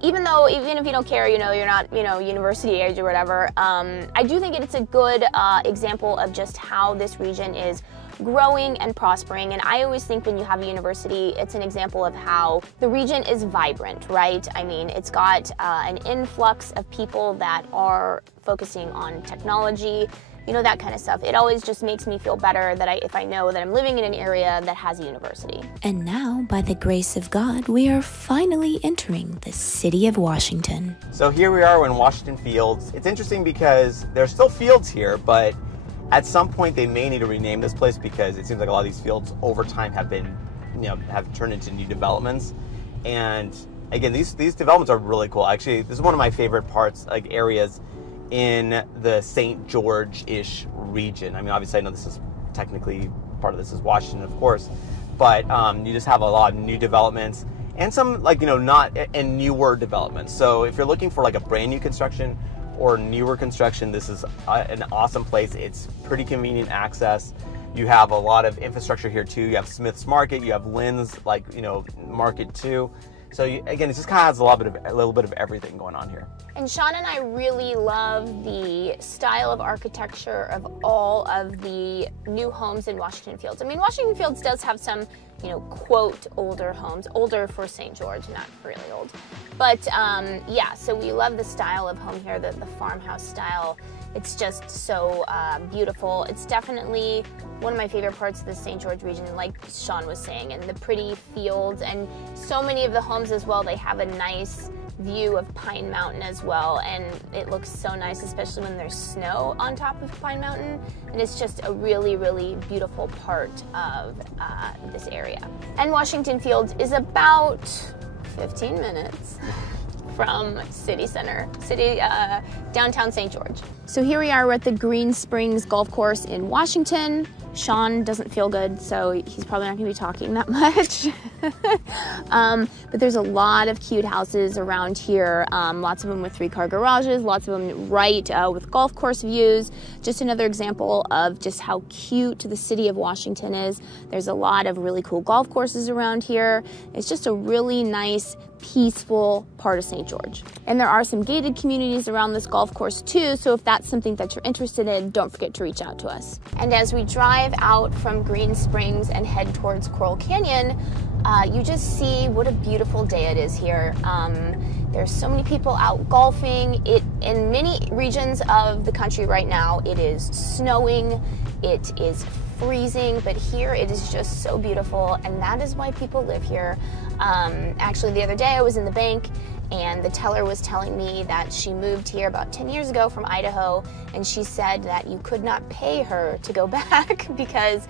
even if you don't care, you know, you're not, you know, university age or whatever, I do think it's a good example of just how this region is growing and prospering. And I always think when you have a university, it's an example of how the region is vibrant, right? I mean, it's got an influx of people that are focusing on technology, you know, that kind of stuff. It always just makes me feel better that if I know that I'm living in an area that has a university. And now, by the grace of God, we are finally entering the city of Washington. So here we are in Washington Fields. It's interesting because there's still fields here, but at some point they may need to rename this place because it seems like a lot of these fields over time have been, you know, have turned into new developments. And again, these developments are really cool. Actually, this is one of my favorite parts, like areas in the St. George-ish region. I mean, obviously I know this is technically part of this is Washington, of course, but you just have a lot of new developments and some, like, you know, and newer developments. So if you're looking for like a brand new construction or newer construction, this is an awesome place. It's pretty convenient access. You have a lot of infrastructure here too. You have Smith's Market, you have Lynn's, like, you know, Market too. So again, it just kind of has a little bit of everything going on here. And Sean and I really love the style of architecture of all of the new homes in Washington Fields. I mean, Washington Fields does have some, you know, quote, older homes, older for St. George, not really old. But yeah, so we love the style of home here, the farmhouse style. It's just so beautiful. It's definitely one of my favorite parts of the St. George region, like Sean was saying, and the pretty fields, and so many of the homes as well, they have a nice view of Pine Mountain as well, and it looks so nice, especially when there's snow on top of Pine Mountain, and it's just a really, really beautiful part of this area. And Washington Fields is about 15 minutes from downtown St. George. So here we are, we're at the Green Springs Golf Course in Washington. Sean doesn't feel good, so he's probably not gonna be talking that much. But there's a lot of cute houses around here, lots of them with 3-car garages, lots of them right with golf course views. Just another example of just how cute the city of Washington is. There's a lot of really cool golf courses around here. It's just a really nice, peaceful part of St. George. And there are some gated communities around this golf course too, so if that's something that you're interested in, don't forget to reach out to us. And as we drive out from Green Springs and head towards Coral Canyon, you just see what a beautiful day it is here. There's so many people out golfing. In many regions of the country right now, it is snowing, it is freezing, but here it is just so beautiful, and that is why people live here. Actually, the other day I was in the bank, and the teller was telling me that she moved here about 10 years ago from Idaho, and she said that you could not pay her to go back because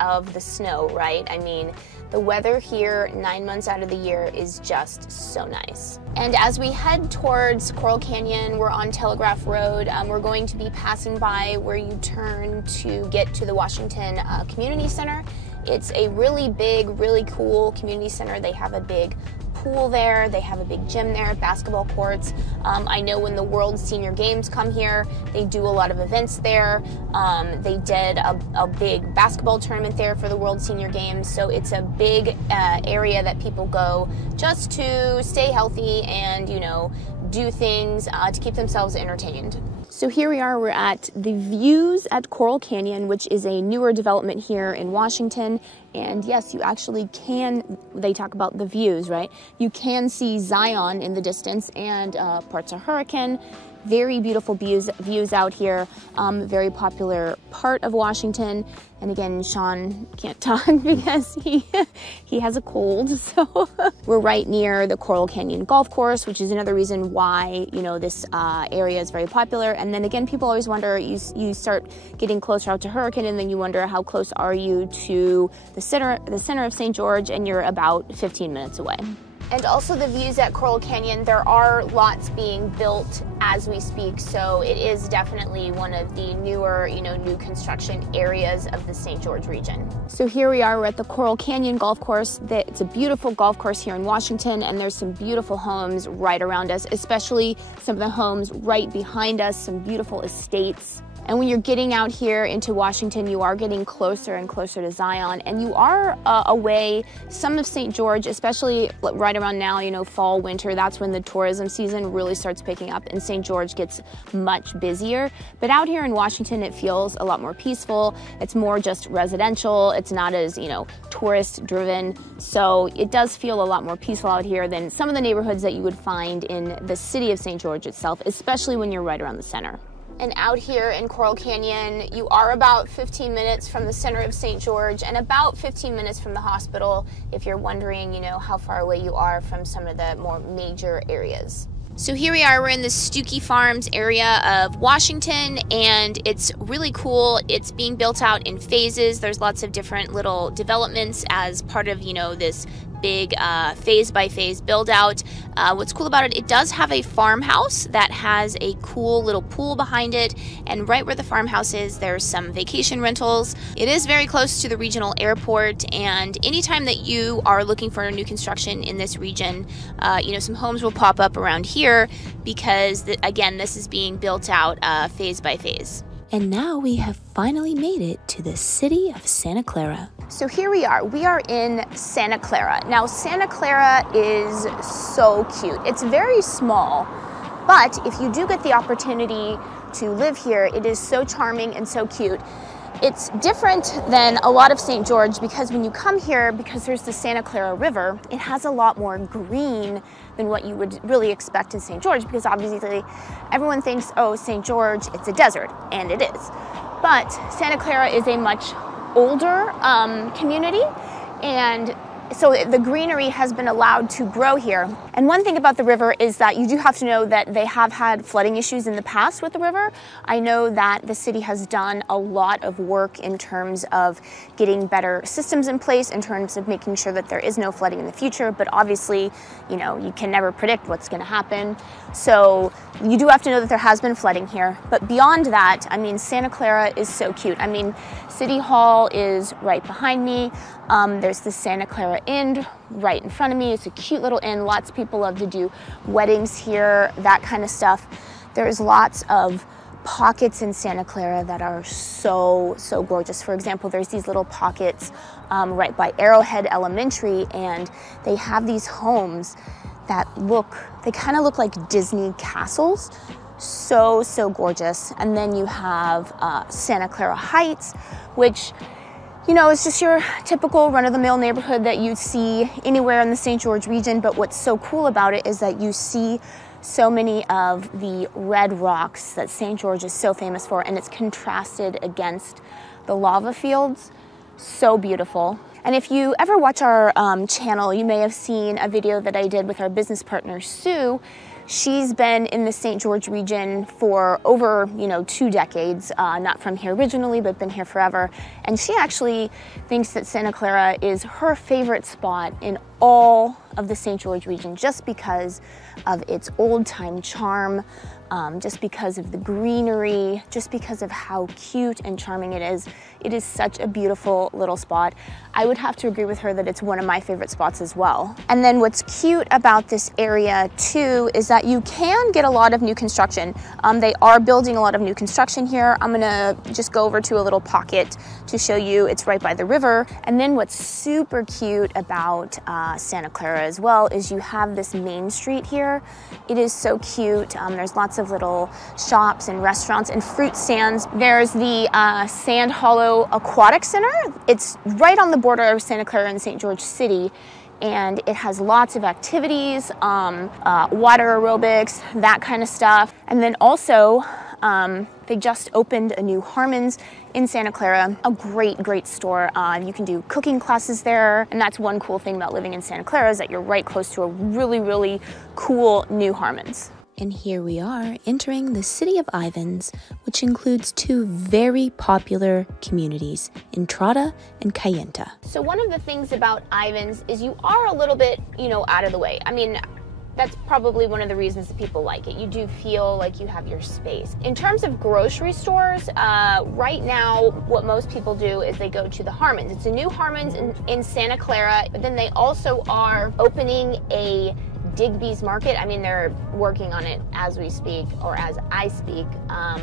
of the snow, right? I mean, the weather here 9 months out of the year is just so nice. And as we head towards Coral Canyon, we're on Telegraph Road. We're going to be passing by where you turn to get to the Washington Community Center. It's a really big, really cool community center. They have a big pool there, they have a big gym there, basketball courts. I know when the World Senior Games come here, they do a lot of events there. They did a big basketball tournament there for the World Senior Games, so it's a big area that people go just to stay healthy and, you know, do things to keep themselves entertained. So here we are, we're at the Views at Coral Canyon, which is a newer development here in Washington. And yes, you actually can, they talk about the views, right? You can see Zion in the distance and parts of Hurricane. Very beautiful views out here. Very popular part of Washington. And again, Sean can't talk because he has a cold. So we're right near the Coral Canyon Golf Course, which is another reason why, you know, this area is very popular. And then again, people always wonder, you start getting closer out to Hurricane, and then you wonder how close are you to the center of St. George, and you're about 15 minutes away. And also the views at Coral Canyon, there are lots being built as we speak, so it is definitely one of the newer, you know, new construction areas of the St. George region. So here we are, we're at the Coral Canyon Golf Course. It's a beautiful golf course here in Washington, and there's some beautiful homes right around us, especially some of the homes right behind us, some beautiful estates. And when you're getting out here into Washington, you are getting closer and closer to Zion, and you are away some of St. George, especially right around now, you know, fall, winter. That's when the tourism season really starts picking up, and St. George gets much busier. But out here in Washington, it feels a lot more peaceful. It's more just residential. It's not as, you know, tourist driven. So it does feel a lot more peaceful out here than some of the neighborhoods that you would find in the city of St. George itself, especially when you're right around the center. And out here in Coral Canyon, you are about 15 minutes from the center of St. George and about 15 minutes from the hospital, if you're wondering, you know, how far away you are from some of the more major areas. So here we are, we're in the Stucki Farms area of Washington, and it's really cool. It's being built out in phases. There's lots of different little developments as part of, you know, this big phase by phase build out. What's cool about it, it does have a farmhouse that has a cool little pool behind it, and right where the farmhouse is, there's some vacation rentals. It is very close to the regional airport, and anytime that you are looking for new construction in this region, you know, some homes will pop up around here because, again, this is being built out phase by phase. And now we have finally made it to the city of Santa Clara. So here we are in Santa Clara. Now Santa Clara is so cute. It's very small, but if you do get the opportunity to live here, it is so charming and so cute. It's different than a lot of St. George because when you come here, because there's the Santa Clara River, it has a lot more green than what you would really expect in St. George, because obviously everyone thinks, oh, St. George, it's a desert, and it is. But Santa Clara is a much older community, and So the greenery has been allowed to grow here. And one thing about the river is that you do have to know that they have had flooding issues in the past with the river. I know that the city has done a lot of work in terms of getting better systems in place, in terms of making sure that there is no flooding in the future, but obviously, you know, you can never predict what's going to happen. So you do have to know that there has been flooding here. But beyond that, I mean, Santa Clara is so cute. I mean, City Hall is right behind me. There's the Santa Clara Inn right in front of me. It's a cute little inn. Lots of people love to do weddings here, that kind of stuff. There's lots of pockets in Santa Clara that are so gorgeous. For example, there's these little pockets right by Arrowhead Elementary, and they have these homes that they kind of look like Disney castles. So gorgeous. And then you have Santa Clara Heights, which, you know, it's just your typical run-of-the-mill neighborhood that you'd see anywhere in the St. George region. But what's so cool about it is that you see so many of the red rocks that St. George is so famous for, and it's contrasted against the lava fields. So beautiful. And if you ever watch our channel, you may have seen a video that I did with our business partner, Sue. She's been in the St. George region for over, 2 decades, not from here originally, but been here forever. And she actually thinks that Santa Clara is her favorite spot in all of the St. George region, just because of its old-time charm, just because of the greenery, just because of how cute and charming it is. It is such a beautiful little spot. I would have to agree with her that it's one of my favorite spots as well. And then what's cute about this area too is that you can get a lot of new construction. They are building a lot of new construction here. I'm gonna just go over to a little pocket to show you. It's right by the river. And then what's super cute about Santa Clara as well is you have this main street here. It is so cute. There's lots of little shops and restaurants and fruit stands. There's the Sand Hollow Aquatic Center. It's right on the border of Santa Clara and St. George City, and it has lots of activities, water aerobics, that kind of stuff. And then also, they just opened a new Harmon's in Santa Clara, a great store. You can do cooking classes there, and that's one cool thing about living in Santa Clara is that you're right close to a really cool new Harmon's. And here we are entering the city of Ivins, which includes 2 very popular communities, Entrada and Kayenta. So one of the things about Ivins is you are a little bit, out of the way. I mean, that's probably one of the reasons that people like it. You do feel like you have your space. In terms of grocery stores, right now, what most people do is they go to the Harmon's. It's a new Harmon's in Santa Clara, but then they also are opening a Digby's Market. I mean, they're working on it as we speak, or as I speak.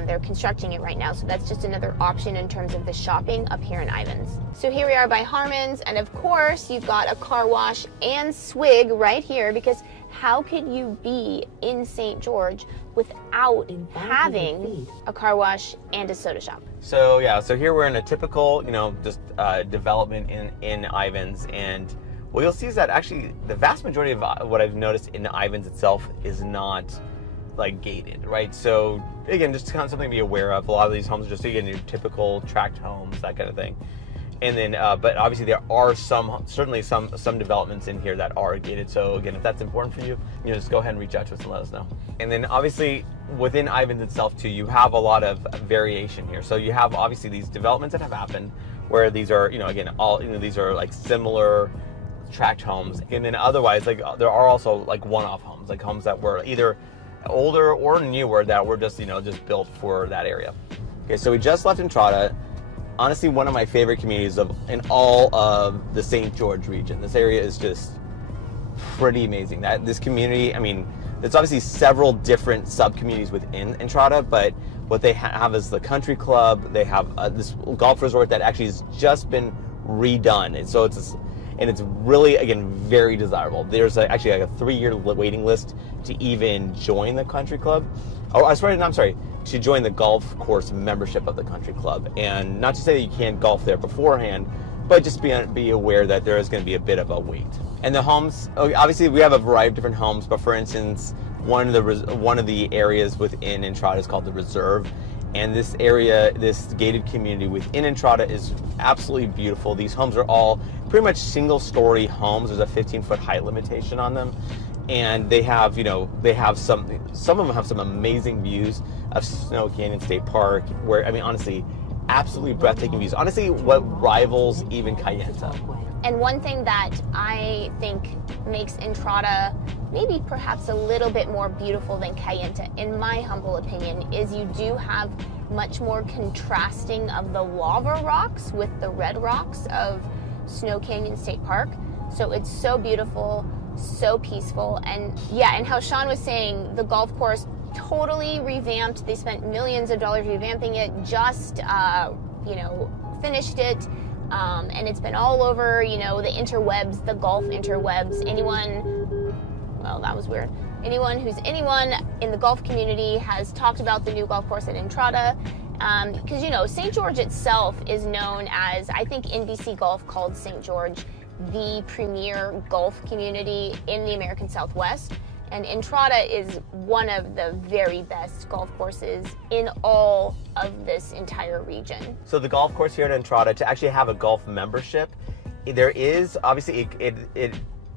They're constructing it right now, so that's just another option in terms of the shopping up here in Ivins. So here we are by Harmon's, and of course, you've got a car wash and swig right here, because how could you be in St. George without having a car wash and a soda shop? So yeah, so here we're in a typical, development in Ivins, and what you'll see is that actually the vast majority of what I've noticed in Ivins itself is not like gated, right? So again, just kind of something to be aware of. A lot of these homes are just, again, your typical tract homes, that kind of thing. And then, but obviously there are certainly some developments in here that are gated. So again, if that's important for you, just go ahead and reach out to us and let us know. And then obviously within Ivins itself too, you have a lot of variation here. So you have obviously these developments that have happened where these are, again, these are like similar tract homes, and then otherwise, like, there are also like one-off homes, like homes that were either older or newer that were just just built for that area. Okay, so we just left Entrada. Honestly, one of my favorite communities in all of the St. George region. This area is just pretty amazing. This community, I mean, there's obviously several different sub-communities within Entrada, but what they have is the country club. They have this golf resort that actually has just been redone, and so it's really, again, very desirable. There's actually like a 3-year waiting list to even join the country club. I'm sorry, to join the golf course membership of the country club. And not to say that you can't golf there beforehand, but just be aware that there is going to be a bit of a wait. And the homes, obviously we have a variety of different homes, but for instance, one of the areas within Entrada is called the Reserve. And this area, this gated community within Entrada is absolutely beautiful. These homes are all pretty much single-story homes. There's a 15-foot height limitation on them. And they have, some of them have some amazing views of Snow Canyon State Park, where, I mean, honestly, absolutely breathtaking views. Honestly, what rivals even Kayenta. And one thing that I think makes Entrada maybe perhaps a little bit more beautiful than Kayenta, in my humble opinion, is you do have much more contrasting of the lava rocks with the red rocks of Snow Canyon State Park. So it's so beautiful, so peaceful, and yeah, and how Sean was saying, the golf course totally revamped. They spent millions of dollars revamping it, just finished it. And it's been all over, the interwebs, the golf interwebs. That was weird. Anyone in the golf community has talked about the new golf course at Entrada. Because, St. George itself is known as, I think NBC Golf called St. George the premier golf community in the American Southwest. And Entrada is one of the very best golf courses in all of this entire region. So the golf course here at Entrada, to actually have a golf membership, there is, obviously,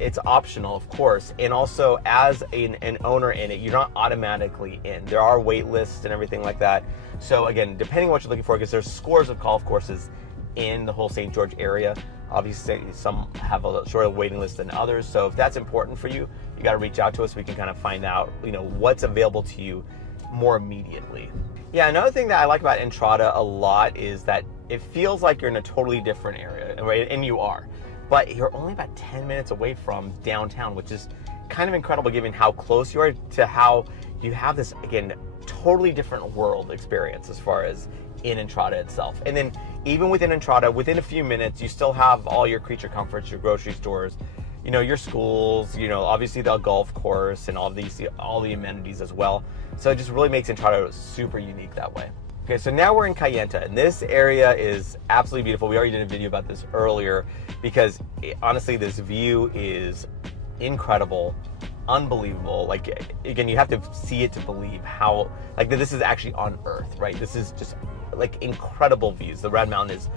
it's optional, of course, and also as an owner in it, you're not automatically in. There are wait lists and everything like that. So again, depending on what you're looking for, because there's scores of golf courses in the whole St. George area. Obviously, some have a shorter waiting list than others. So if that's important for you, you got to reach out to us. We can kind of find out, what's available to you more immediately. Yeah, another thing that I like about Entrada a lot is that it feels like you're in a totally different area, right? And you are. But you're only about 10 minutes away from downtown, which is kind of incredible given how close you are to how you have this, again, totally different world experience as far as in Entrada itself. And then even within Entrada, within a few minutes, you still have all your creature comforts, your grocery stores, your schools, obviously the golf course and all the amenities as well. So it just really makes Entrada super unique that way. Okay, so now we're in Kayenta, and this area is absolutely beautiful. We already did a video about this earlier because honestly, this view is incredible, unbelievable. Like, again, you have to see it to believe how, like, this is actually on Earth, right? This is just like incredible views. The Red Mountain is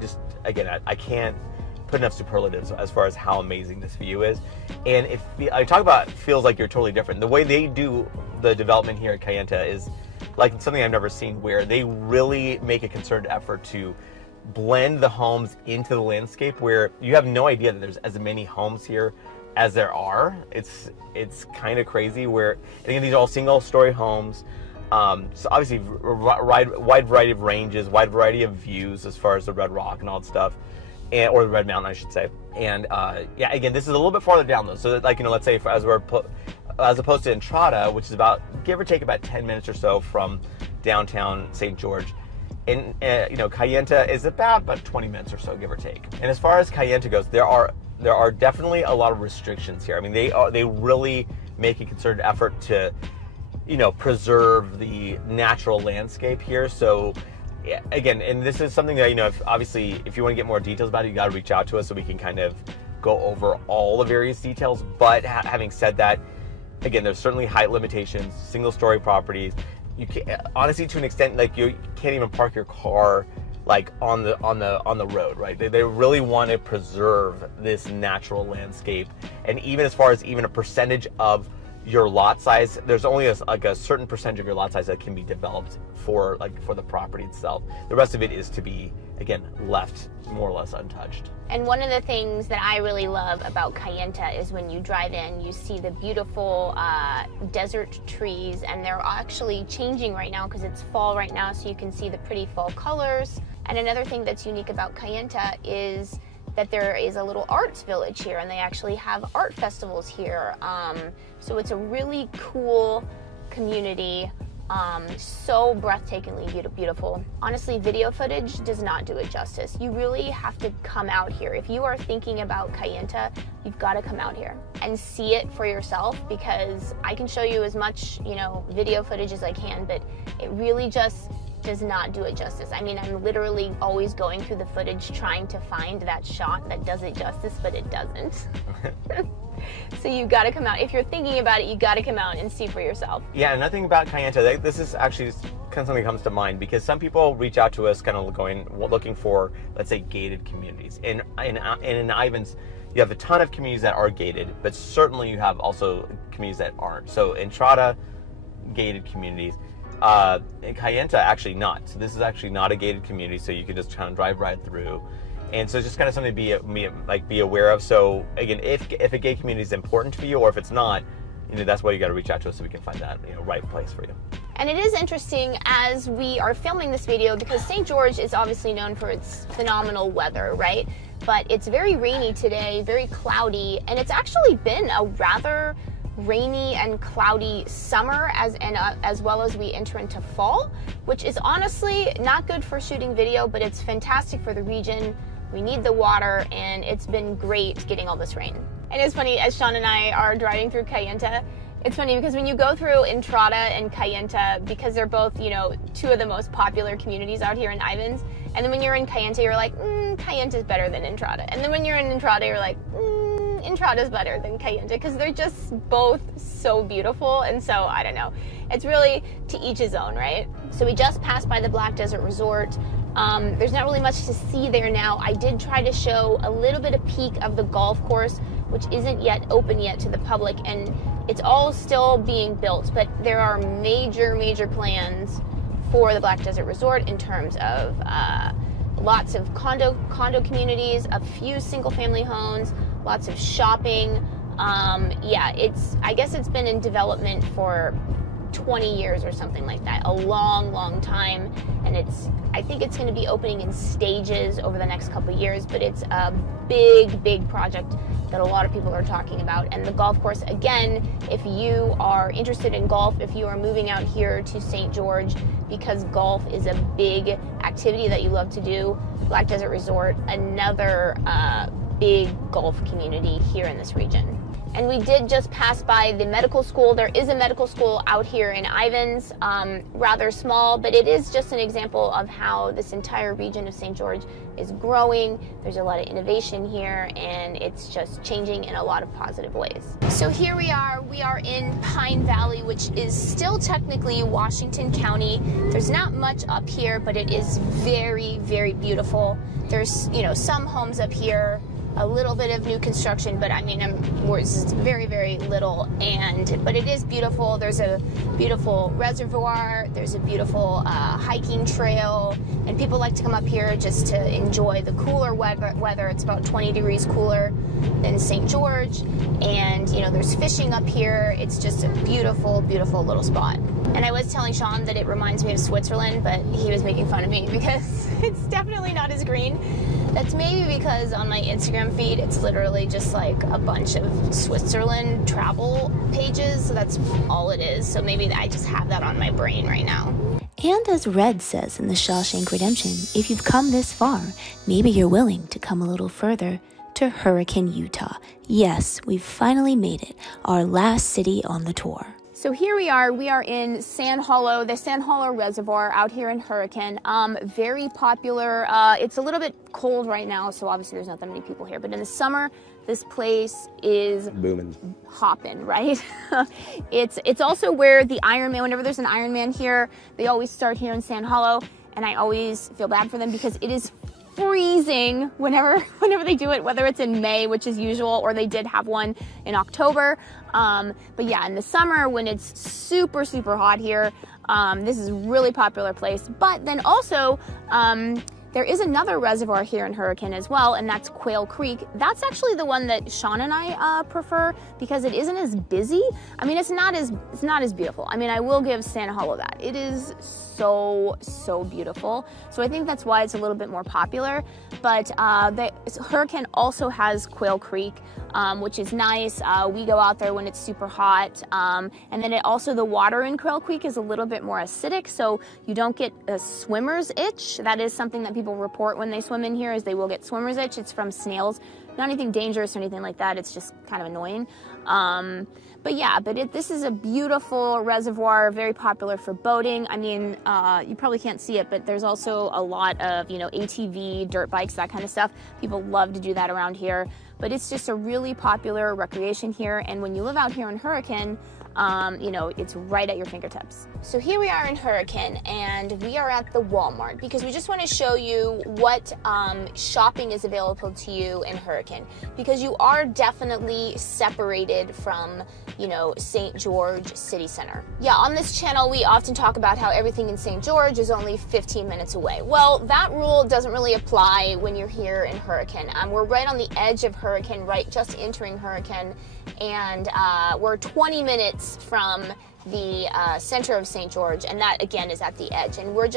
just, again, I can't put enough superlatives as far as how amazing this view is. And if I talk about feels like you're totally different, the way they do the development here at Kayenta is like something I've never seen, where they really make a concerted effort to blend the homes into the landscape, where you have no idea that there's as many homes here as there are. It's kind of crazy, where, and again, these are all single story homes. So obviously wide variety of ranges, wide variety of views as far as the Red Rock and all that stuff, or the Red Mountain, I should say. And yeah, again, this is a little bit farther down though. So that, like, let's say as opposed to Entrada, which is about, give or take, about 10 minutes or so from downtown St. George. And Kayenta is about 20 minutes or so, give or take. And as far as Kayenta goes, there are definitely a lot of restrictions here. I mean, they really make a concerted effort to, preserve the natural landscape here. So yeah, again, and this is something that, if you want to get more details about it, you got to reach out to us so we can kind of go over all the various details. But having said that, again, there's certainly height limitations, single story properties. You can, honestly, to an extent, like, you can't even park your car like on the road, right? They really want to preserve this natural landscape. And even as far as even a percentage of your lot size, there's only a certain percentage of your lot size that can be developed for the property itself. The rest of it is to be, again, left more or less untouched. And one of the things that I really love about Kayenta is when you drive in, you see the beautiful desert trees, and they're actually changing right now because it's fall right now, so you can see the pretty fall colors. And another thing that's unique about Kayenta is that there is a little arts village here, and they actually have art festivals here. So it's a really cool community. So breathtakingly beautiful. Honestly, video footage does not do it justice. You really have to come out here. If you are thinking about Kayenta, you've got to come out here and see it for yourself, because I can show you as much, video footage as I can, but it really just does not do it justice. I mean, I'm literally always going through the footage trying to find that shot that does it justice, but it doesn't. So you've got to come out. If you're thinking about it, you got to come out and see for yourself. Yeah, another thing about Kayenta, this is actually kind of something that comes to mind, because some people reach out to us kind of looking for, let's say, gated communities. In Ivins, you have a ton of communities that are gated, but certainly you have also communities that aren't. So Entrada, gated communities. In Kayenta, actually not. So this is actually not a gated community, so you can just kind of drive right through. And so it's just kind of something to be aware of. So again, if a gated community is important to you, or if it's not, that's why you got to reach out to us so we can find that right place for you. And it is interesting as we are filming this video, because St. George is obviously known for its phenomenal weather, right? But it's very rainy today, very cloudy, and it's actually been a rather rainy and cloudy summer as well as we enter into fall, which is honestly not good for shooting video, but it's fantastic for the region. We need the water, and it's been great getting all this rain. And it's funny, as Sean and I are driving through Kayenta, it's funny because when you go through Entrada and Kayenta, because they're both, two of the most popular communities out here in Ivins, and then when you're in Kayenta, you're like, Kayenta's better than Entrada. And then when you're in Entrada, you're like, Entrada's better than Kayenta, because they're just both so beautiful. And so, I don't know. It's really to each his own, right? So we just passed by the Black Desert Resort. There's not really much to see there now. I did try to show a little bit of peek of the golf course, which isn't yet open yet to the public, and it's all still being built, but there are major plans for the Black Desert Resort in terms of lots of condo communities, a few single family homes, lots of shopping. I guess it's been in development for 20 years or something like that, a long time, and I think it's going to be opening in stages over the next couple of years, but it's a big project that a lot of people are talking about. And the golf course, again, if you are interested in golf, if you are moving out here to St. George because golf is a big activity that you love to do, Black Desert Resort, another big golf community here in this region. And we did just pass by the medical school. There is a medical school out here in Ivins, rather small, but it is just an example of how this entire region of St. George is growing. There's a lot of innovation here, and it's just changing in a lot of positive ways. So here we are in Pine Valley, which is still technically Washington County. There's not much up here, but it is very beautiful. There's, some homes up here, a little bit of new construction, but I mean, it's very little, but it is beautiful. There's a beautiful reservoir, there's a beautiful hiking trail, and people like to come up here just to enjoy the cooler weather. It's about 20 degrees cooler than St. George, and there's fishing up here. It's just a beautiful little spot. And I was telling Sean that it reminds me of Switzerland, but he was making fun of me because it's definitely not as green. That's maybe because on my Instagram feed, it's literally just like a bunch of Switzerland travel pages. So that's all it is. So maybe I just have that on my brain right now. And as Red says in The Shawshank Redemption, if you've come this far, maybe you're willing to come a little further to Hurricane, Utah. Yes, we've finally made it, our last city on the tour. So here we are in Sand Hollow, the Sand Hollow Reservoir out here in Hurricane. Very popular. It's a little bit cold right now, so obviously there's not that many people here. But in the summer, this place is booming, hopping, right? It's also where the Ironman, whenever there's an Ironman here, they always start here in Sand Hollow, and I always feel bad for them because it is freezing whenever they do it, whether it's in May, which is usual, or they did have one in October. But yeah, in the summer when it's super hot here, this is a really popular place. But then also, there is another reservoir here in Hurricane as well, and that's Quail Creek. That's actually the one that Sean and I prefer because it isn't as busy. I mean, it's not as beautiful. I mean, I will give Sand Hollow that. It is so beautiful. So I think that's why it's a little bit more popular. But Hurricane also has Quail Creek, which is nice. We go out there when it's super hot. And then the water in Quail Creek is a little bit more acidic, so you don't get a swimmer's itch. That is something that people report when they swim in here, is they will get swimmer's itch. It's from snails. Not anything dangerous or anything like that. It's just kind of annoying. But this is a beautiful reservoir, very popular for boating. I mean, you probably can't see it, but there's also a lot of, ATV, dirt bikes, that kind of stuff. People love to do that around here. But it's just a really popular recreation here. And when you live out here in Hurricane, You know, it's right at your fingertips. So here we are in Hurricane, and we are at the Walmart because we just want to show you what shopping is available to you in Hurricane, because you are definitely separated from, you know, St. George City Center. Yeah, on this channel we often talk about how everything in St. George is only 15 minutes away. Well, that rule doesn't really apply when you're here in Hurricane. We're right on the edge of Hurricane, right just entering Hurricane, and we're 20 minutes from the center of St. George, and that again is at the edge. And we're at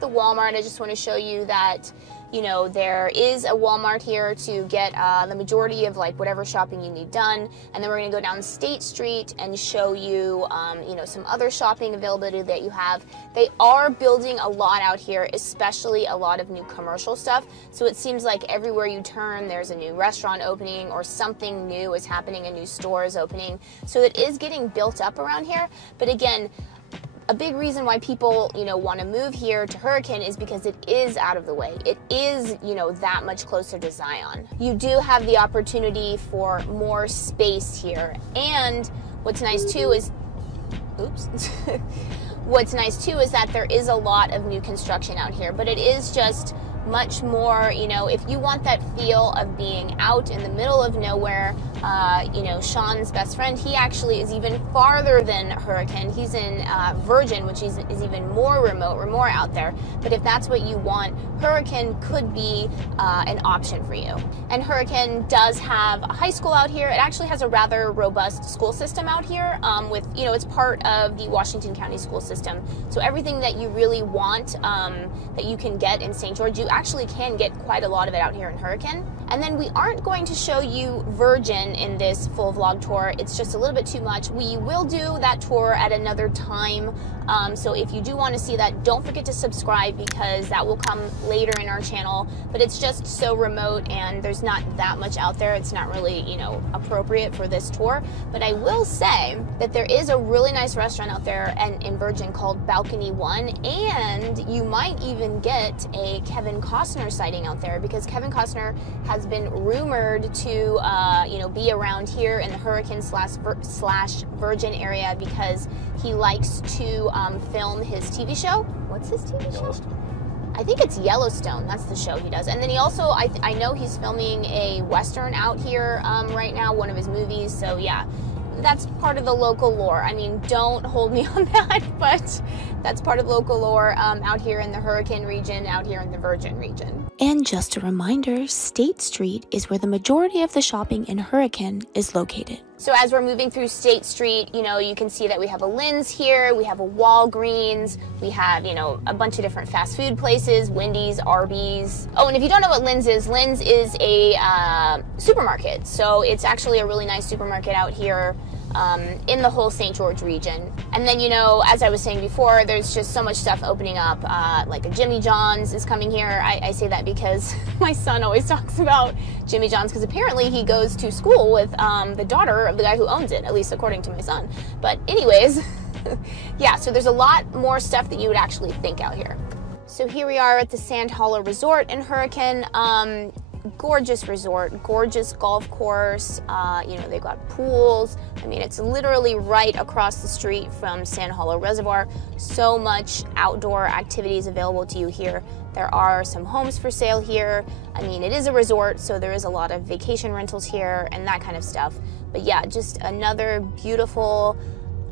the Walmart. I just want to show you that, you know, there is a Walmart here to get the majority of like whatever shopping you need done. And then we're going to go down State Street and show you, you know, some other shopping availability that you have. They are building a lot out here, especially a lot of new commercial stuff. So it seems like everywhere you turn, there's a new restaurant opening or something new is happening, a new store is opening. So it is getting built up around here. But again, a big reason why people, you know, want to move here to Hurricane is because it is out of the way. It is, you know, that much closer to Zion. You do have the opportunity for more space here. And what's nice too is, what's nice too is that there is a lot of new construction out here, but it is just much more, you know, if you want that feel of being out in the middle of nowhere. You know, Sean's best friend, he actually is even farther than Hurricane. He's in Virgin, which is even more remote or more out there. But if that's what you want, Hurricane could be an option for you. And Hurricane does have a high school out here. It actually has a rather robust school system out here with, you know, it's part of the Washington County school system. So everything that you really want that you can get in St. George, you actually can get quite a lot of it out here in Hurricane. And then we aren't going to show you Virgin in this full vlog tour. It's just a little bit too much. We will do that tour at another time. So if you do want to see that, don't forget to subscribe because that will come later in our channel. But it's just so remote and there's not that much out there. It's not really, you know, appropriate for this tour. But I will say that there is a really nice restaurant out there and in Virgin called Balcony One, and you might even get a Kevin Costner sighting out there because Kevin Costner has been rumored to, you know, be around here in the Hurricane slash Virgin area because he likes to film his TV show. What's his TV show? I think it's Yellowstone. That's the show he does. And then he also, I know he's filming a Western out here right now, one of his movies. So yeah, that's part of the local lore. I mean, don't hold me on that, but that's part of local lore out here in the Hurricane region, out here in the Virgin region. And just a reminder, State Street is where the majority of the shopping in Hurricane is located. So as we're moving through State Street, you know, you can see that we have a Lynn's here, we have a Walgreens, we have, you know, a bunch of different fast food places, Wendy's, Arby's. Oh, and if you don't know what Lynn's is a supermarket. So it's actually a really nice supermarket out here in the whole St. George region. And then, you know, as I was saying before, there's just so much stuff opening up, like a Jimmy John's is coming here. I say that because my son always talks about Jimmy John's because apparently he goes to school with the daughter of the guy who owns it, at least according to my son. But anyways, yeah, so there's a lot more stuff that you would actually think out here. So here we are at the Sand Hollow Resort in Hurricane. Gorgeous resort, gorgeous golf course. You know, they've got pools. I mean, it's literally right across the street from Sand Hollow Reservoir. So much outdoor activities available to you here. There are some homes for sale here. I mean, it is a resort, so there is a lot of vacation rentals here and that kind of stuff. But yeah, just another beautiful,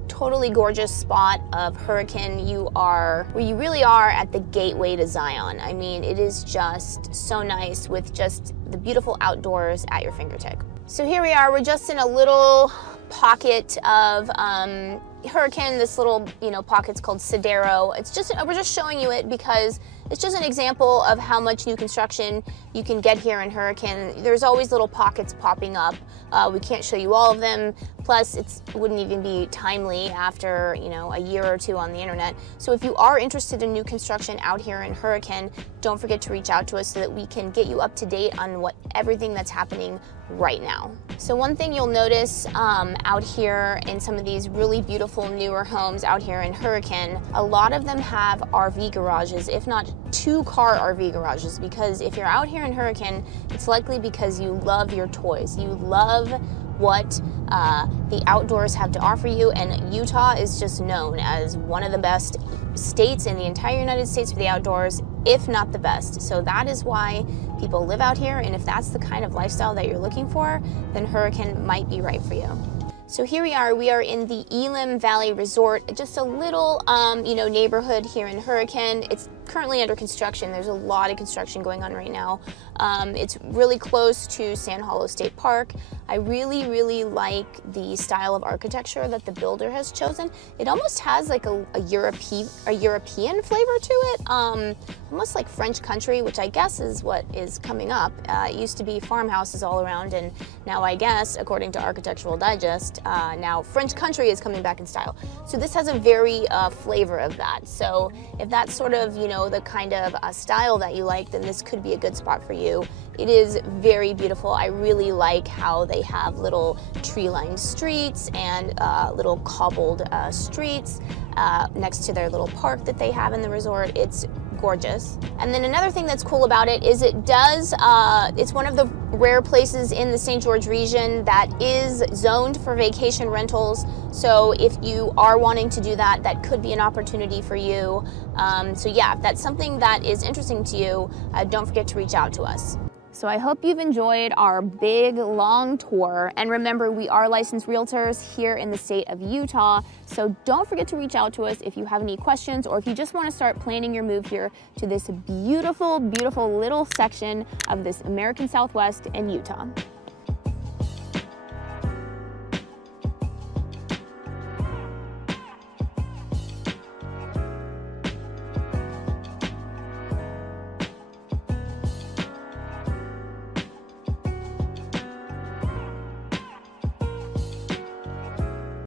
totally gorgeous spot of Hurricane. You are where you really are at the gateway to Zion. I mean, it is just so nice with just the beautiful outdoors at your fingertip. So here we are, we're just in a little pocket of Hurricane. This little, you know, pocket's called Cedero. It's just, we're just showing you it because it's just an example of how much new construction you can get here in Hurricane. There's always little pockets popping up. We can't show you all of them. Plus, it wouldn't even be timely after, you know, a year or two on the internet. So if you are interested in new construction out here in Hurricane, don't forget to reach out to us so that we can get you up to date on everything that's happening right now. So one thing you'll notice out here in some of these really beautiful newer homes out here in Hurricane, a lot of them have RV garages, if not 2-car RV garages, because if you're out here in Hurricane, it's likely because you love your toys. You love what the outdoors have to offer you. And Utah is just known as one of the best states in the entire United States for the outdoors, if not the best. So that is why people live out here, and if that's the kind of lifestyle that you're looking for, then Hurricane might be right for you. So here we are in the Elim Valley Resort, just a little, neighborhood here in Hurricane. It's currently under construction. There's a lot of construction going on right now. It's really close to Sand Hollow State Park. I really, really like the style of architecture that the builder has chosen. It almost has like a European flavor to it, almost like French country, which I guess is what is coming up. It used to be farmhouses all around, and now I guess, according to Architectural Digest, now French country is coming back in style. So this has a very flavor of that. So if that's sort of, the kind of style that you like, then this could be a good spot for you. It is very beautiful. I really like how they have little tree-lined streets and little cobbled streets next to their little park that they have in the resort. It's gorgeous. And then another thing that's cool about it is it's one of the rare places in the St. George region that is zoned for vacation rentals. So if you are wanting to do that, that could be an opportunity for you. So yeah, if that's something that is interesting to you, don't forget to reach out to us. So I hope you've enjoyed our big, long tour. And remember, we are licensed realtors here in the state of Utah. So don't forget to reach out to us if you have any questions, or if you just want to start planning your move here to this beautiful, beautiful little section of this American Southwest in Utah.